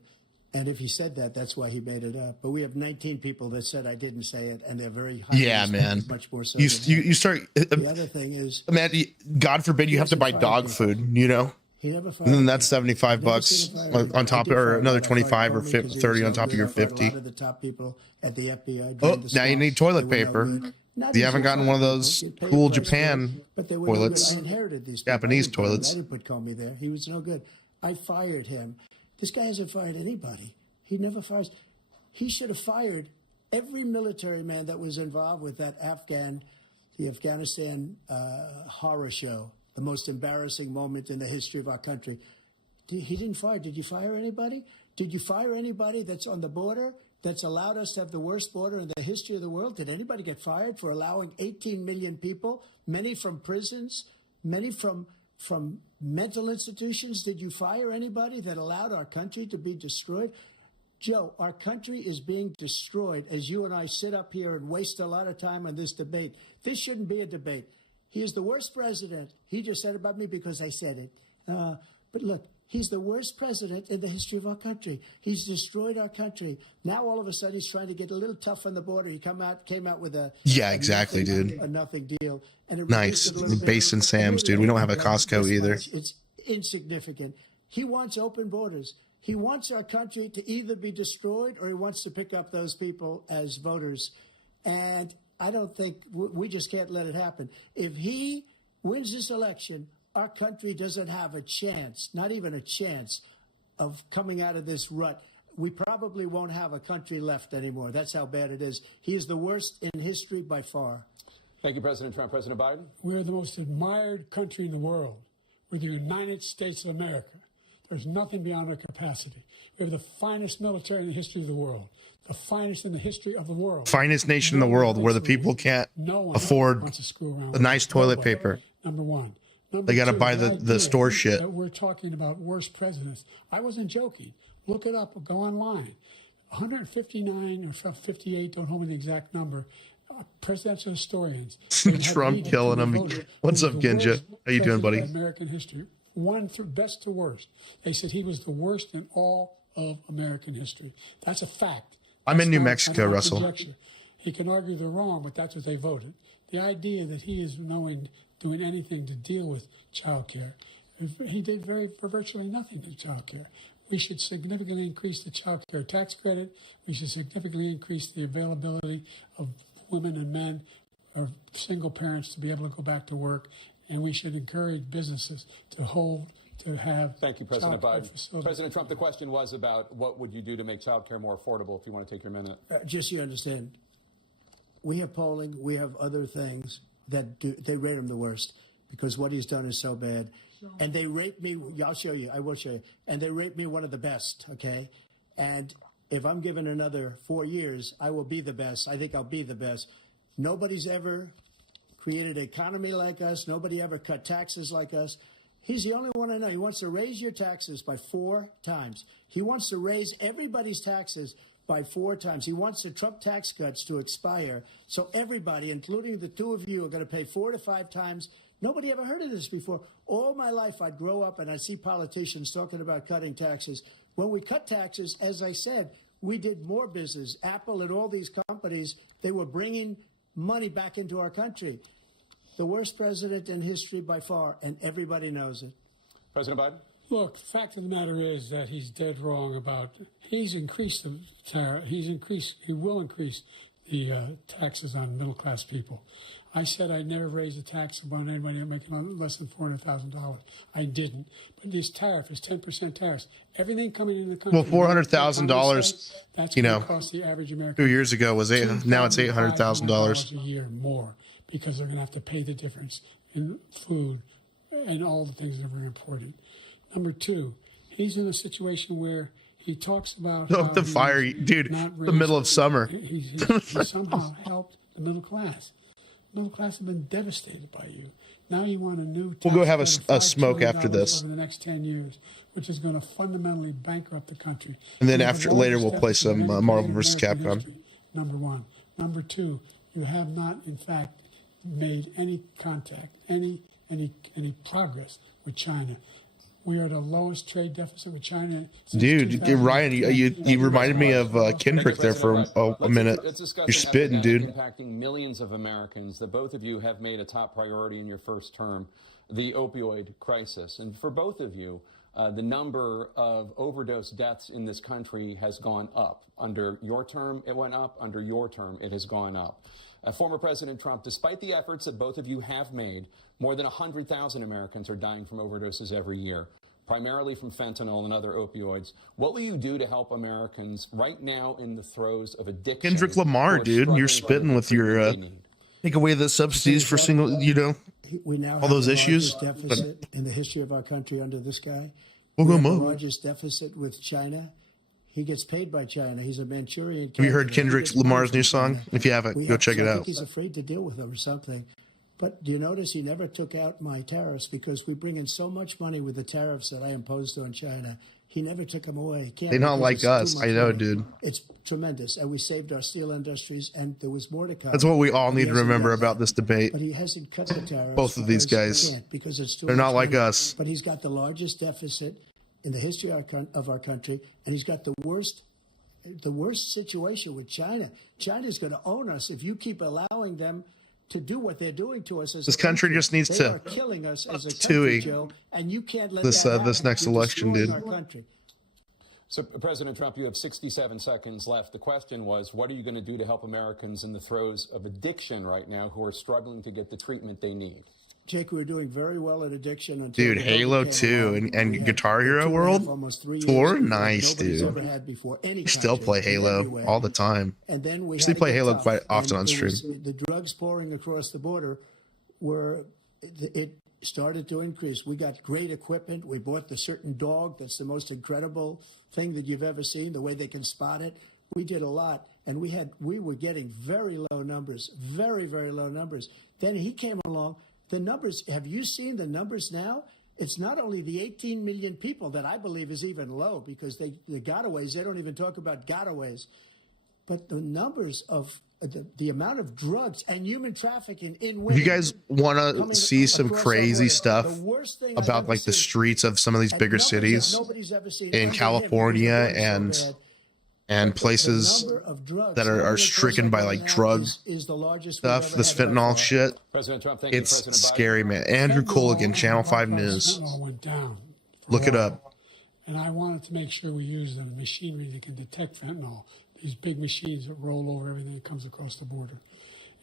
And if he said that, that's why he made it up. But we have 19 people that said I didn't say it, and they're very high. Yeah, man. Much more so. You start. The other thing is, man, God forbid you have to buy dog food, you know? he never fired And then me. that's $75 on top, or another 25 or 30 on top of your 50. A lot of the top people at the FBI. Oh, now you need toilet paper. You haven't gotten one of those cool Japan toilets, I inherited these Japanese people. I didn't toilets. I didn't put Comey there. He was no good. I fired him. This guy hasn't fired anybody. He never fires. He should have fired every military man that was involved with the Afghanistan horror show, the most embarrassing moment in the history of our country. He didn't fire. Did you fire anybody? Did you fire anybody that's on the border, that's allowed us to have the worst border in the history of the world? Did anybody get fired for allowing 18 million people, many from prisons, many from mental institutions? Did you fire anybody that allowed our country to be destroyed? Joe, our country is being destroyed as you and I sit up here and waste a lot of time on this debate. This shouldn't be a debate. He is the worst president. He just said about me because I said it. But look, he's the worst president in the history of our country. He's destroyed our country. Now all of a sudden he's trying to get a little tough on the border. He came out with a exactly, nothing, dude. a nothing deal. And it Nice. reduced it a little bit. Based in Sam's, dude. We don't have a Costco either. It's insignificant. He wants open borders. He wants our country to either be destroyed or he wants to pick up those people as voters. And I don't think we just can't let it happen. If he wins this election, our country doesn't have a chance, not even a chance, of coming out of this rut. We probably won't have a country left anymore. That's how bad it is. He is the worst in history by far. Thank you, President Trump. President Biden? We're the most admired country in the world. We're the United States of America. There's nothing beyond our capacity. We have the finest military in the history of the world, the finest in the history of the world. Finest nation in the world where the people can't afford a nice toilet paper. Number one. They got to buy the store shit. That we're talking about worst presidents. I wasn't joking. Look it up or go online. 159 or 58, don't hold me the exact number, presidential historians. Trump killing him. What's up, Ginja? How you doing, buddy? American history. One through best to worst. They said he was the worst in all of American history. That's a fact. I'm in New Mexico, Russell. Conjecture. He can argue they're wrong, but that's what they voted. The idea that he is doing anything to deal with child care, he did for virtually nothing to child care. We should significantly increase the child care tax credit. We should significantly increase the availability of women and men or single parents to be able to go back to work. And we should encourage businesses to have. Thank you, President Biden. President Trump, the question was about what would you do to make child care more affordable, if you want to take your minute. Just so you understand, we have polling, we have other things that they rate him the worst because what he's done is so bad. And they rate me, I'll show you, I will show you, and they rate me one of the best, okay? And if I'm given another 4 years, I will be the best. I think I'll be the best. Nobody's ever created an economy like us. Nobody ever cut taxes like us. He's the only one I know. He wants to raise your taxes by 4 times. He wants to raise everybody's taxes by 4 times. He wants the Trump tax cuts to expire. So everybody, including the two of you, are going to pay 4 to 5 times. Nobody ever heard of this before. All my life, I'd grow up and I'd see politicians talking about cutting taxes. When we cut taxes, as I said, we did more business. Apple and all these companies, they were bringing money back into our country. The worst president in history by far, and everybody knows it. President Biden? Look, the fact of the matter is that he's dead wrong about, he's increased the tariff, he will increase the taxes on middle-class people. I said I'd never raise a tax on anybody making less than $400,000. I didn't. But this tariff is 10% tariffs. Everything coming into the country. Well, $400,000, that's you know, cost the average American 2 years ago was now it's $800,000 a year more because they're going to have to pay the difference in food and all the things that are very important. Number two, he's in a situation where he talks about the fire, dude, the middle of summer. He somehow helped the middle class. Middle class have been devastated by you. Now you want a new. We'll go have a smoke after this. Over the next 10 years, which is going to fundamentally bankrupt the country. And then later we'll play some Marvel vs. Capcom. Number one. Number two, you have not, in fact, made any contact, any progress with China. We are the lowest trade deficit with China. Dude, Ryan, you reminded me of Kendrick there for a minute. You're spitting, dude. Impacting millions of Americans that both of you have made a top priority in your first term, the opioid crisis. And for both of you, the number of overdose deaths in this country has gone up. Under your term, it went up. Under your term, it has gone up. Former President Trump, despite the efforts that both of you have made, more than 100,000 Americans are dying from overdoses every year, primarily from fentanyl and other opioids. What will you do to help Americans right now in the throes of addiction? Kendrick Lamar, dude, you're spitting with your take away the subsidies for single, we now all those issues. Deficit in the history of our country under this guy. We'll we go have the move. largest deficit with China. He gets paid by China. He's a Manchurian. Have you heard Kendrick Lamar's new song? If you haven't, go check it out. I think he's afraid to deal with them or something. But do you notice he never took out my tariffs because we bring in so much money with the tariffs that I imposed on China. He never took them away. He can't, They not because like it's too us. much I know, money. dude. It's tremendous. And we saved our steel industries, and there was more to come. That's what we all But he need to hasn't remember done about that. this debate. But he hasn't cut the tariffs. Both of these because he guys. can't, because it's too They're much not like money. us. But he's got the largest deficit in the history of our country, and he's got the worst situation with China. China's going to own us if you keep allowing them to do what they're doing to us as This a country just needs They to are killing us as a Tui country, Joe, and you can't let this, that this happen. next You're election, destroying dude. our country. So, President Trump, you have 67 seconds left. The question was, what are you going to do to help Americans in the throes of addiction right now who are struggling to get the treatment they need? Jake, we were doing very well at addiction until Dude, the Halo COVID came 2 along. and We had Guitar Hero 2.5, World almost 3 years 4, like nice, nobody's dude. ever had before. Any Still country, play and Halo everywhere. all the time. And then we Actually had to play get Halo tough. quite often And on it was stream. the drugs pouring across the border were it started to increase. We got great equipment. We bought the certain dog that's the most incredible thing that you've ever seen, the way they can spot it. We did a lot, and we were getting very low numbers, very, very low numbers. Then he came along. The numbers, have you seen the numbers now? It's not only the 18 million people that I believe is even low, because the gotaways, they don't even talk about gotaways. But the numbers of the amount of drugs and human trafficking in If women. you guys want to see some across our crazy border, stuff the worst thing I've about ever like the seen. streets of some of these And bigger numbers that cities nobody's ever seen in under him, California because the border's so bad. and The places number of drugs that coming are across stricken our by border like now drug is the largest stuff, we've ever this had by fentanyl far. shit. President Trump, thank you. It's President Biden. scary, man. Andrew Fentanyl Culligan, and Channel 5 byproducts of News. fentanyl went down for a Look it while. up. And I wanted to make sure we use the machinery that can detect fentanyl. These big machines that roll over everything that comes across the border.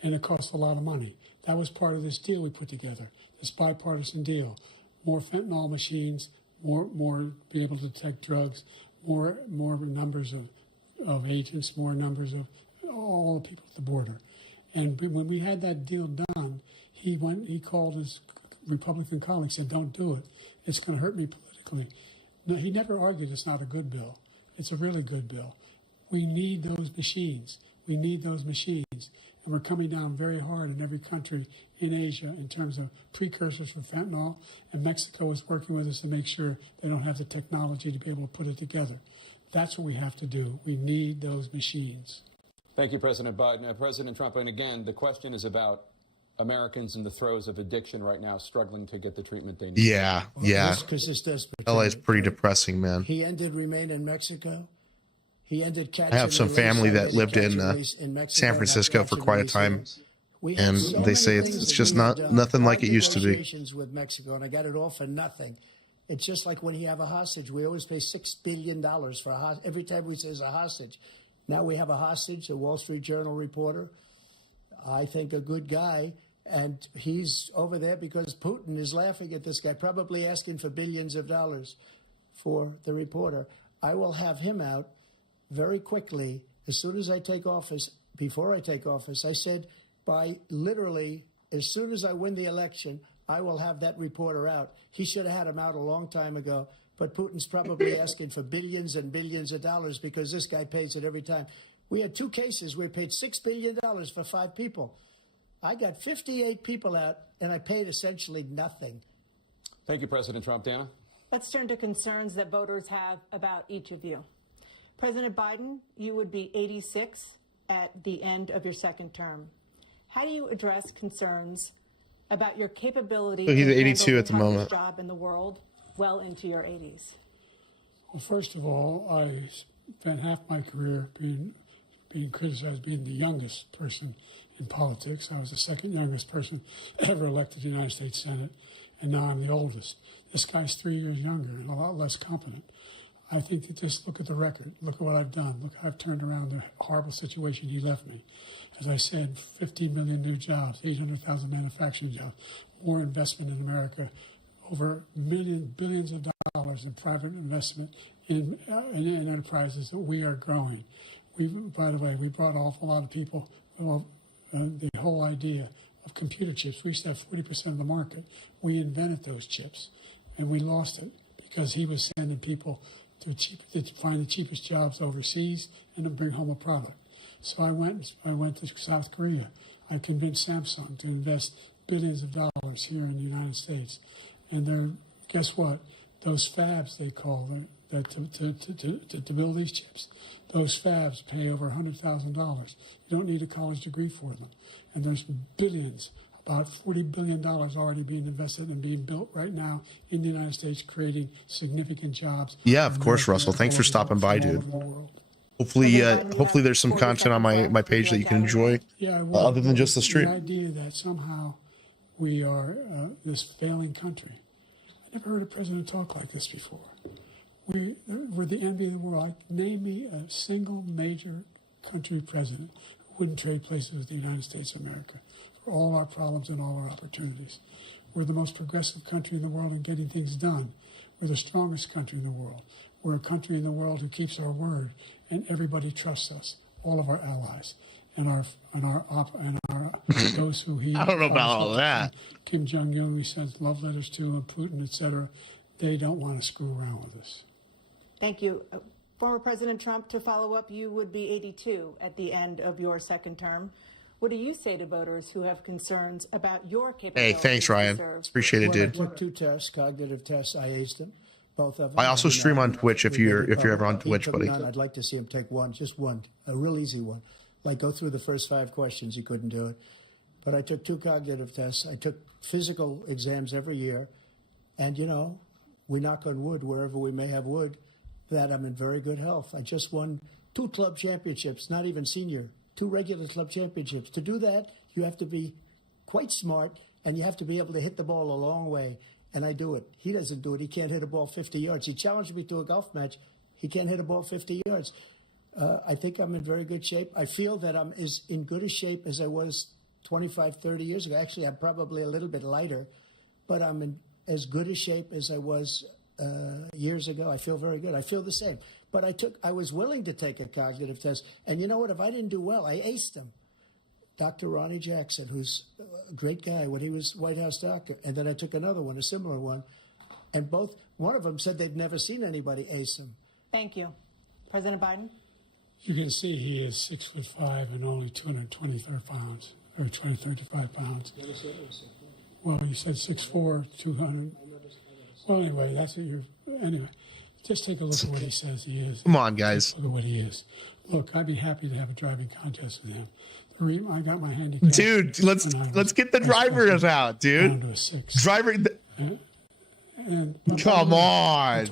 And it costs a lot of money. That was part of this deal we put together, this bipartisan deal. More fentanyl machines, more be able to detect drugs, more numbers of agents, more numbers of all the people at the border. And when we had that deal done, he called his Republican colleagues and said, don't do it. It's going to hurt me politically. No, he never argued it's not a good bill. It's a really good bill. We need those machines. We need those machines. And we're coming down very hard in every country in Asia in terms of precursors for fentanyl. And Mexico is working with us to make sure they don't have the technology to be able to put it together. That's what we have to do. We need those machines. Thank you, President Biden. President Trump, and again, the question is about Americans in the throes of addiction right now, struggling to get the treatment they need. Yeah, yeah. Because it's desperate. LA is pretty depressing, man. He ended Remain in Mexico. He ended catch I have and some release. family that Ended lived catch in and release in Mexico, San not Francisco catch for and quite a release time. here. We And have so they many say things it's that just we have done. nothing like it Five used to be. negotiations with Mexico, and I got it all for nothing. It's just like when you have a hostage. We always pay $6 billion for a hostage. Every time we say it's a hostage. Now we have a hostage, a Wall Street Journal reporter. I think a good guy. And he's over there because Putin is laughing at this guy, probably asking for billions of dollars for the reporter. I will have him out very quickly as soon as I take office. Before I take office, I said by literally as soon as I win the election, I will have that reporter out. He should have had him out a long time ago. But Putin's probably asking for billions and billions of dollars because this guy pays it every time. We had 2 cases where we paid $6 billion for 5 people. I got 58 people out, and I paid essentially nothing. Thank you, President Trump. Dana? Let's turn to concerns that voters have about each of you. President Biden, you would be 86 at the end of your second term. How do you address concerns about your capability So he's to 82 handle at the the toughest moment. job in the world well into your 80s? Well, first of all, I spent half my career being criticized being the youngest person in politics. I was the second youngest person ever elected to the United States Senate, and now I'm the oldest. This guy's 3 years younger and a lot less competent. I think that just look at the record. Look at what I've done. Look how I've turned around the horrible situation he left me. As I said, 15 million new jobs, 800,000 manufacturing jobs, more investment in America, over billions of dollars in private investment in enterprises that we are growing. By the way, we brought an awful lot of people. Well, the whole idea of computer chips. We used to have 40% of the market. We invented those chips, and we lost it because he was sending people to find the cheapest jobs overseas and to bring home a product. So I went to South Korea. I convinced Samsung to invest billions of dollars here in the United States. And guess what? Those fabs, they call them, that to build these chips. Those fabs pay over $100,000. You don't need a college degree for them. And there's billions, about $40 billion already being invested and being built right now in the United States, creating significant jobs. Yeah, of course, Russell. Thanks for stopping by, dude. Hopefully there's some content on my page that you can enjoy, other than just the stream. The idea that somehow we are this failing country. I never heard a president talk like this before. We're the envy of the world. Name me a single major country president who wouldn't trade places with the United States of America for all our problems and all our opportunities. We're the most progressive country in the world in getting things done. We're the strongest country in the world. We're a country in the world who keeps our word, and everybody trusts us, all of our allies, and those who he. I don't know about all that. Kim Jong-un, we sent love letters to, and Putin, etc. They don't want to screw around with us. Thank you. Former President Trump, to follow up, you would be 82 at the end of your second term. What do you say to voters who have concerns about your capability? Hey, thanks, Ryan. Appreciate it, dude. I took 2 tests, cognitive tests. I aced them, both of them. I also stream on Twitch if you're ever on Twitch, buddy. I'd like to see him take one, just one, a real easy one. Like go through the first 5 questions. He couldn't do it. But I took 2 cognitive tests. I took physical exams every year. And, you know, we knock on wood wherever we may have wood, that I'm in very good health. I just won 2 club championships, not even senior, 2 regular club championships. To do that, you have to be quite smart, and you have to be able to hit the ball a long way. And I do it. He doesn't do it. He can't hit a ball 50 yards. He challenged me to a golf match. He can't hit a ball 50 yards. I think I'm in very good shape. I feel that I'm as in good a shape as I was 25, 30 years ago. Actually, I'm probably a little bit lighter, but I'm in as good a shape as I was years ago. I feel very good. I feel the same. But I was willing to take a cognitive test. And you know what? If I didn't do well, I aced them. Dr. Ronnie Jackson, who's a great guy when he was White House doctor. And then I took another one, a similar one. And one of them said they'd never seen anybody ace them. Thank you. President Biden? You can see he is 6'5" and only 223 pounds, or 235 pounds. Well, you said 6'4", 200. Well, anyway, that's what anyway, just take a look at what he says he is. Come on, guys. Look at what he is. Look, I'd be happy to have a driving contest with him. I got my handicap. Dude, let's get the drivers out, dude. Down to a 6. Driver. Come on.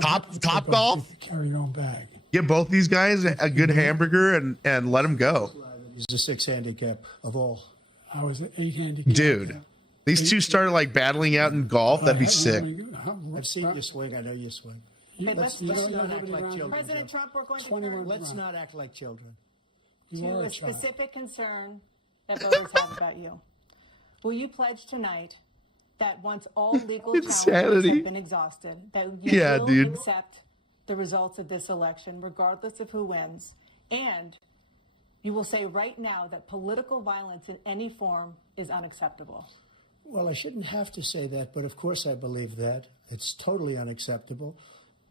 Top golf. Carry your own bag. Get both these guys a good hamburger and let them go. He's the 6 handicap of all. I was at 8 handicap. Dude, these 2 started like battling out in golf. That'd be sick. I've seen you swing. I know you swing. Let's not act like children. President Trump, we're going to turn Let's not act like children. to a specific concern that voters have about you. Will you pledge tonight that once all legal challenges have been exhausted, that you will accept the results of this election, regardless of who wins, and you will say right now that political violence in any form is unacceptable? Well, I shouldn't have to say that, but of course I believe that. It's totally unacceptable.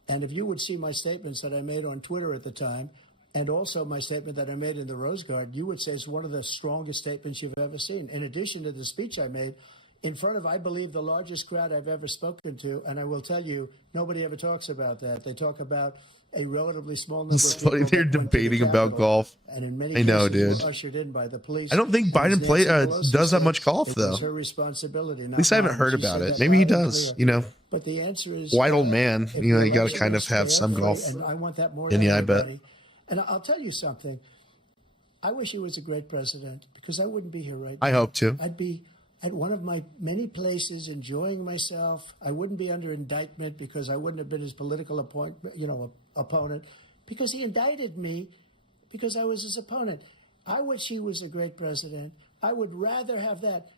And if you would see my statements that I made on Twitter at the time, and also my statement that I made in the Rose Garden, you would say it's one of the strongest statements you've ever seen. In addition to the speech I made in front of, I believe, the largest crowd I've ever spoken to, and I will tell you, nobody ever talks about that. They talk about a relatively small number It's of funny they're debating about golf. And in many I know, cases, dude. ushered in by the police. I don't think Biden does that much golf, though. Her responsibility. At least I haven't heard about it. Maybe he does, you know. But the answer is white old man. You know, you got to kind of have some golf. And I want that more. I bet. And I'll tell you something. I wish he was a great president because I wouldn't be here right now. I hope to. I'd be at one of my many places enjoying myself. I wouldn't be under indictment because I wouldn't have been his political opponent because he indicted me because I was his opponent. I wish he was a great president. I would rather have that.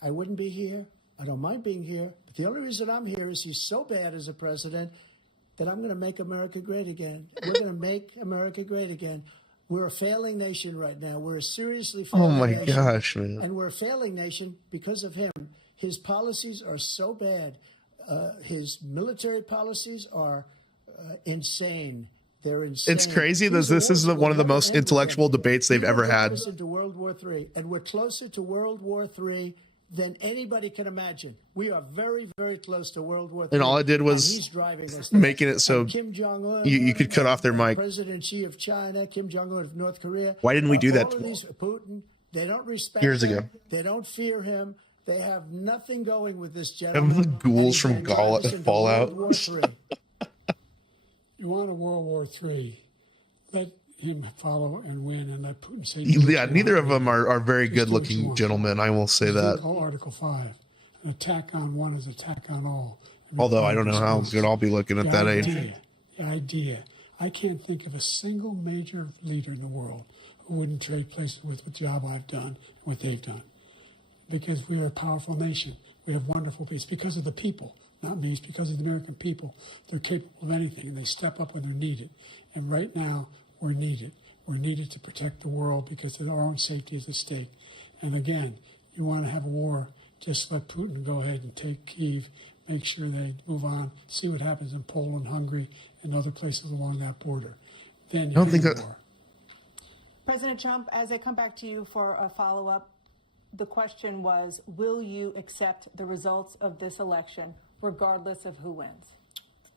I wouldn't be here. I don't mind being here. But the only reason I'm here is he's so bad as a president that I'm going to make America great again. We're going to make America great again. We're a failing nation right now. We're a seriously failing nation. Oh, my gosh, man. And we're a failing nation because of him. His policies are so bad. His military policies are insane. They're insane. It's crazy that this is one of the most intellectual debates they've ever had. Into World War III, and we're closer to World War III than anybody can imagine. We are very, very close to World War III. And all it did was he's driving us there. making it so And Kim Jong-un, you could cut off their mic. President Xi of China, Kim Jong-un of North Korea. Why didn't we do that All of these, Putin, they don't respect years him. ago? They don't fear him. They have nothing going with this Remember gentleman. the ghouls And he's from gonna drive us into Fallout? World War III. You want a World War III, let him follow and win, and let Putin say. Yeah, neither of them are very Just do what you good-looking want. gentlemen. I will say Just that. call Article 5. An attack on one is attack on all. And Although I don't know how response. good I'll be looking at The that age. idea. I can't think of a single major leader in the world who wouldn't trade places with the job I've done and what they've done. Because we are a powerful nation. We have wonderful people. It's because of the people, not me. It's because of the American people. They're capable of anything, and they step up when they're needed. And right now, we're needed. We're needed to protect the world because our own safety is at stake. And again, you want to have a war, just let Putin go ahead and take Kyiv, make sure they move on, see what happens in Poland, Hungary, and other places along that border. Then you don't think have a that- war. President Trump, as I come back to you for a follow-up, the question was, will you accept the results of this election, regardless of who wins?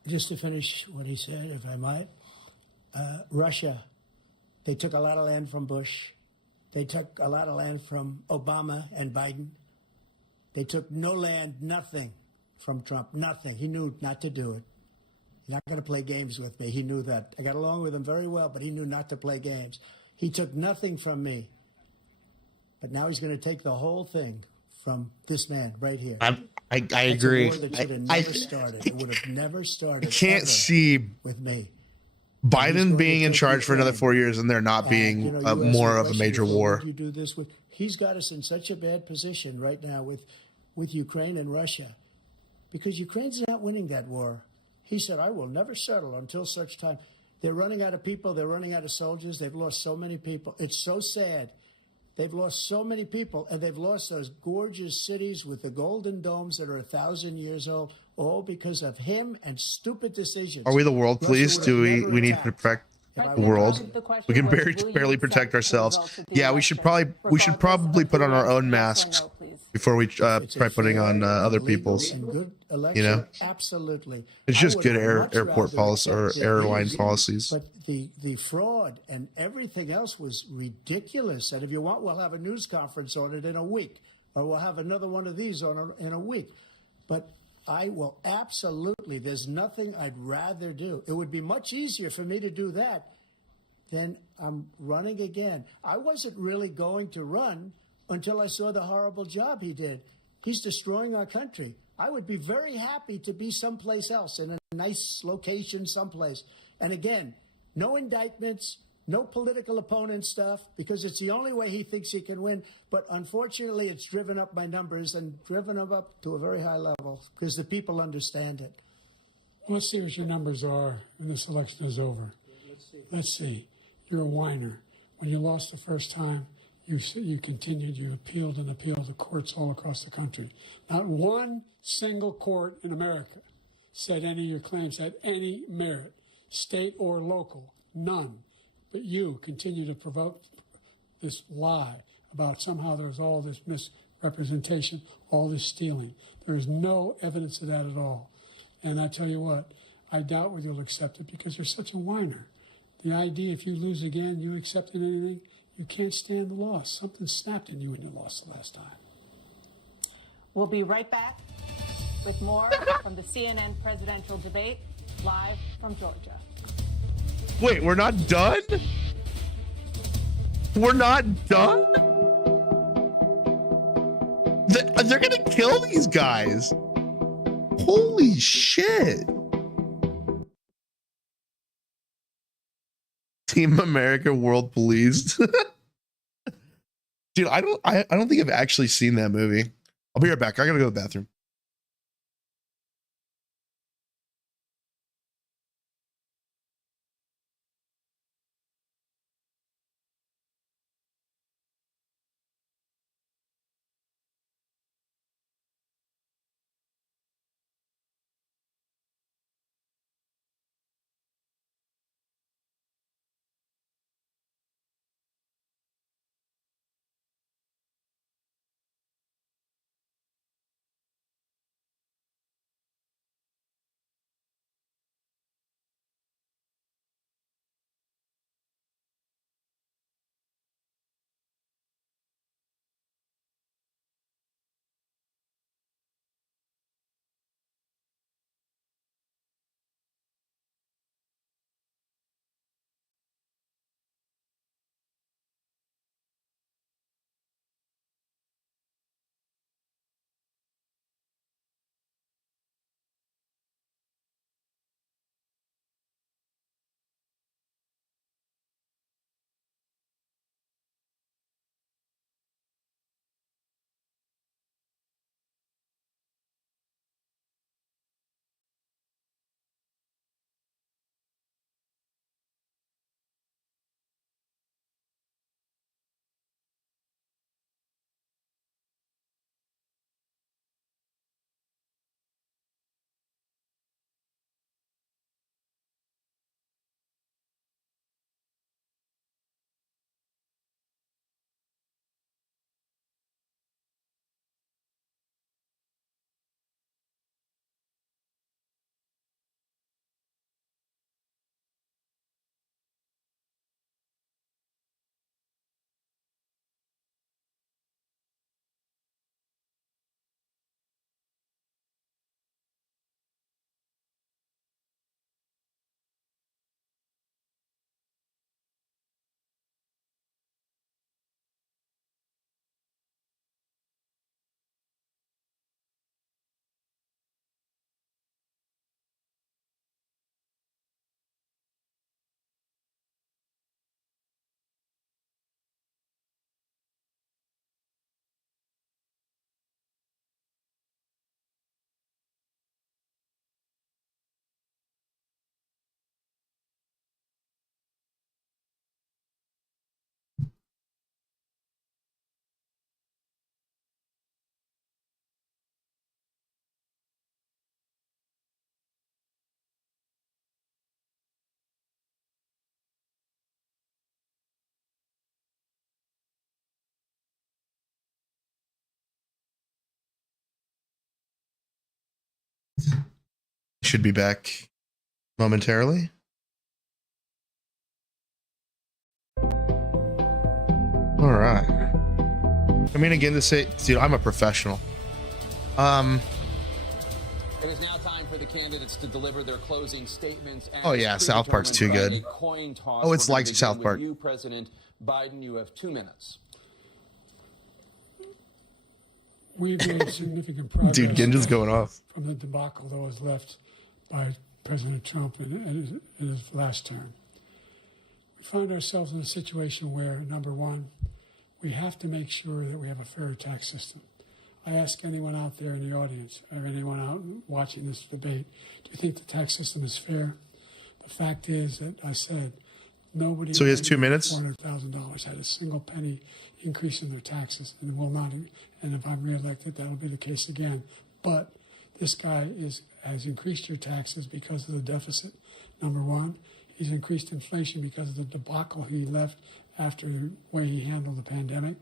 Just to finish what he said, if I might, Russia, they took a lot of land from Bush. They took a lot of land from Obama and Biden. They took no land, nothing from Trump, nothing. He knew not to do it. He's not going to play games with me. He knew that. I got along with him very well, but he knew not to play games. He took nothing from me. But now he's going to take the whole thing from this man right here. I That's a agree. war that should have never started. It would have never started. I can't ever see with me. Biden being in charge for another 4 years and there not being You asked me more of a question major before, war. would you do this with? He's got us in such a bad position right now with Ukraine and Russia, because Ukraine's not winning that war. He said, "I will never settle until such time." They're running out of people. They're running out of soldiers. They've lost so many people. It's so sad. They've lost so many people, and they've lost those gorgeous cities with the golden domes that are 1,000 years old, all because of him and stupid decisions. Are we the world, Russia please? would Do have we never need to attacked. protect the world? We can barely protect ourselves. Yeah, we should probably put on our own masks before we try putting on other people's. You know, Absolutely. it's I just would good much airport rather policy or accept it airline easy, policies. But the fraud and everything else was ridiculous. And if you want, we'll have a news conference on it in a week, or we'll have another one of these in a week. But I will absolutely, there's nothing I'd rather do. It would be much easier for me to do that than I'm running again. I wasn't really going to run until I saw the horrible job he did. He's destroying our country. I would be very happy to be someplace else, in a nice location someplace. And again, no indictments, no political opponent stuff, because it's the only way he thinks he can win. But unfortunately, it's driven up my numbers and driven them up to a very high level because the people understand it. Well, let's see what your numbers are when this election is over. Let's see. You're a whiner. When you lost the first time, you continued, you appealed and appealed to courts all across the country. Not one single court in America said any of your claims had any merit, state or local, none. But you continue to provoke this lie about somehow there's all this misrepresentation, all this stealing. There is no evidence of that at all. And I tell you what, I doubt whether you'll accept it because you're such a whiner. The idea if you lose again, you accepting anything, you can't stand the loss. Something snapped in you when you lost the last time. We'll be right back with more from the CNN presidential debate, live from Georgia. Wait, we're not done? We're not done? They're gonna kill these guys. Holy shit. Team America World Police. Dude, I don't think I've actually seen that movie. I'll be right back. I gotta go to the bathroom. should be back momentarily. All right. I mean, again, to say, dude, I'm a professional. It is now time for the candidates to deliver their closing statements. Oh yeah, South Park's too good. Oh, it's like South Park. You, President Biden, you have 2 minutes. We've made significant progress. Dude, Genja's going off. From the debacle that was left by President Trump in his last term. We find ourselves in a situation where, number one, we have to make sure that we have a fair tax system. I ask anyone out there in the audience or anyone out watching this debate, do you think the tax system is fair? The fact is that I said nobody. So he has 2 minutes. $400,000 had a single penny increase in their taxes, and will not. And if I'm reelected, that'll be the case again. But this guy has increased your taxes because of the deficit. Number one, he's increased inflation because of the debacle he left after the way he handled the pandemic.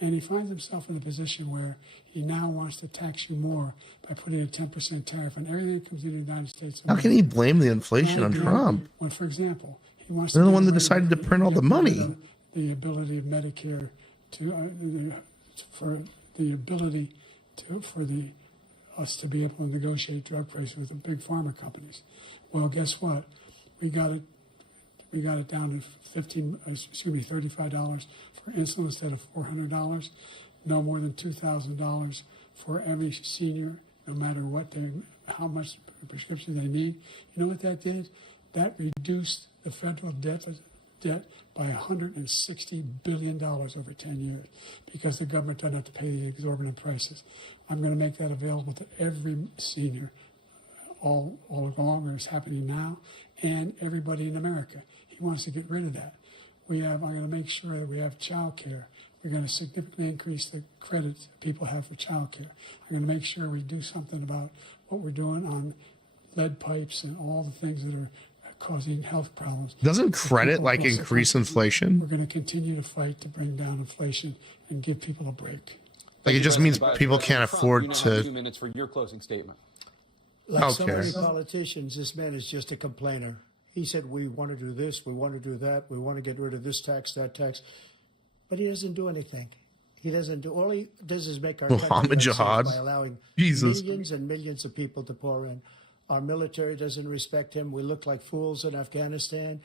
And he finds himself in a position where he now wants to tax you more by putting a 10% tariff on everything that comes into the United States. How can he blame the inflation on Trump? When, for example, he wants They're to the one that decided to print all the money. The ability of Medicare to for us to be able to negotiate drug prices with the big pharma companies. Well, guess what? We got it down to $35 for insulin instead of $400. No more than $2,000 for every senior, no matter how much prescription they need. You know what that did? That reduced the federal debt by $160 billion over 10 years because the government doesn't have to pay the exorbitant prices. I'm going to make that available to every senior all along, or it's happening now, and everybody in America. He wants to get rid of that. I'm going to make sure that we have child care. We're going to significantly increase the credits people have for child care. I'm going to make sure we do something about what we're doing on lead pipes and all the things that are causing health problems. Doesn't credit like increase inflation? We're going to continue to fight to bring down inflation and give people a break. Like it just means people can't afford to. 2 minutes for your closing statement. Like so many politicians, this man is just a complainer. He said, we want to do this, we want to do that, we want to get rid of this tax, that tax. But he doesn't do anything. He doesn't do, all he does is make our country jihad by allowing Jesus. Millions and millions of people to pour in. Our military doesn't respect him. We look like fools in Afghanistan.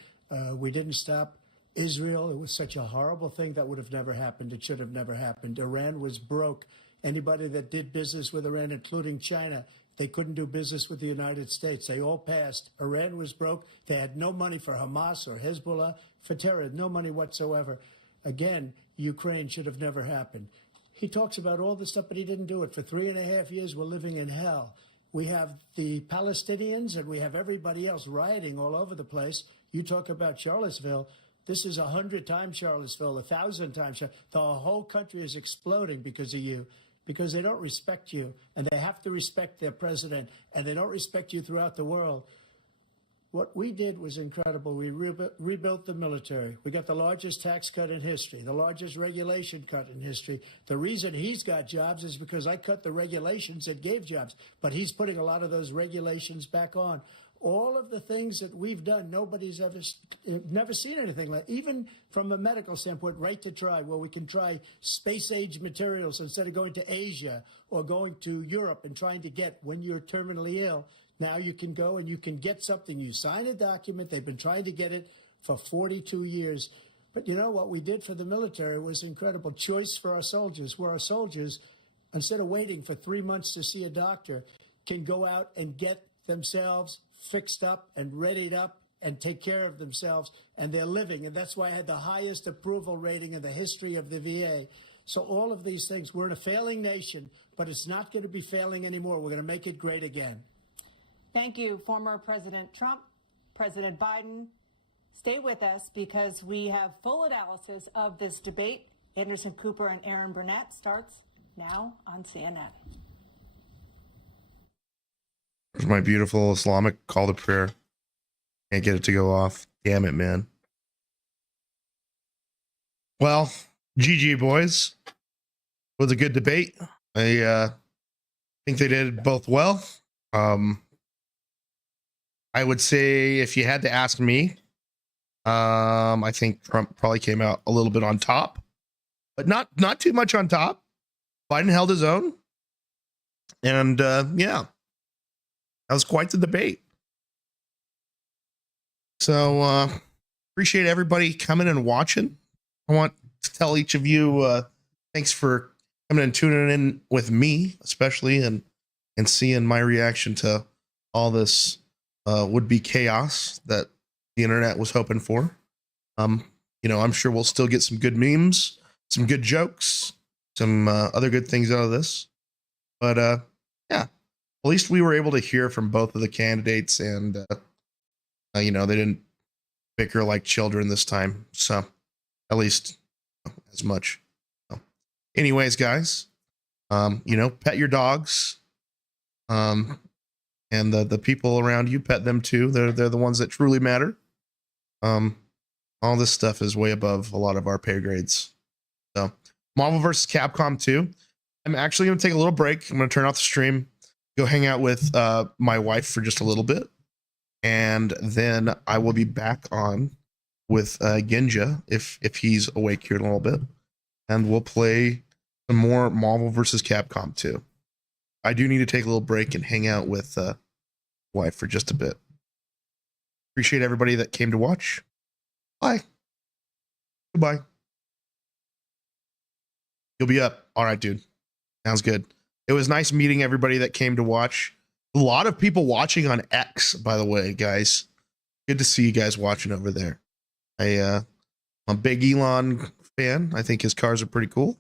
We didn't stop Israel. It was such a horrible thing that would have never happened. It should have never happened. Iran was broke. Anybody that did business with Iran, including China, they couldn't do business with the United States. They all passed. Iran was broke. They had no money for Hamas or Hezbollah, for terror, no money whatsoever. Again, Ukraine should have never happened. He talks about all this stuff, but he didn't do it. For 3.5 years, we're living in hell. We have the Palestinians and we have everybody else rioting all over the place. You talk about Charlottesville. This is 100 times Charlottesville, 1,000 times. The whole country is exploding because of you, because they don't respect you, and they have to respect their president, and they don't respect you throughout the world. What we did was incredible. We rebuilt the military. We got the largest tax cut in history, the largest regulation cut in history. The reason he's got jobs is because I cut the regulations that gave jobs, but he's putting a lot of those regulations back on. All of the things that we've done, nobody's never seen anything like, even from a medical standpoint, right to try, where we can try space-age materials instead of going to Asia or going to Europe and trying to get when you're terminally ill. Now you can go and you can get something. You sign a document. They've been trying to get it for 42 years. But you know what we did for the military was incredible. Choice for our soldiers, where our soldiers, instead of waiting for 3 months to see a doctor, can go out and get themselves fixed up and readied up and take care of themselves, and they're living. And that's why I had the highest approval rating in the history of the VA. So all of these things, we're in a failing nation, but it's not going to be failing anymore. We're going to make it great again. Thank you, former President Trump, President Biden. Stay with us because we have full analysis of this debate. Anderson Cooper and Aaron Burnett starts now on CNN. There's my beautiful Islamic call to prayer. Can't get it to go off. Damn it, man. Well, GG boys. It was a good debate. I think they did both well. I would say if you had to ask me, I think Trump probably came out a little bit on top, but not too much on top. Biden held his own, and yeah, that was quite the debate. So appreciate everybody coming and watching. I want to tell each of you thanks for coming and tuning in with me, especially, and seeing my reaction to all this would-be chaos that the internet was hoping for. I'm sure we'll still get some good memes, some good jokes, some other good things out of this. But yeah, at least we were able to hear from both of the candidates, and they didn't bicker like children this time. So at least as much. So, anyways, guys, pet your dogs. And the people around you, pet them too. They're the ones that truly matter. All this stuff is way above a lot of our pay grades. So Marvel vs. Capcom 2. I'm actually going to take a little break. I'm going to turn off the stream, go hang out with my wife for just a little bit, and then I will be back on with Genja if he's awake here in a little bit, and we'll play some more Marvel vs. Capcom 2. I do need to take a little break and hang out with wife for just a bit. Appreciate everybody that came to watch. Bye. Goodbye. You'll be up. All right, dude. Sounds good. It was nice meeting everybody that came to watch. A lot of people watching on X, by the way, guys. Good to see you guys watching over there. I'm a big Elon fan. I think his cars are pretty cool.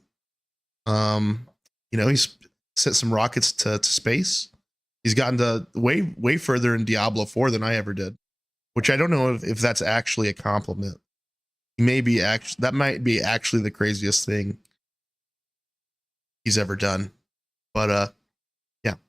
He's sent some rockets to space. He's gotten to way further in Diablo 4 than I ever did, which I don't know if that's actually a compliment. That might be actually the craziest thing he's ever done. But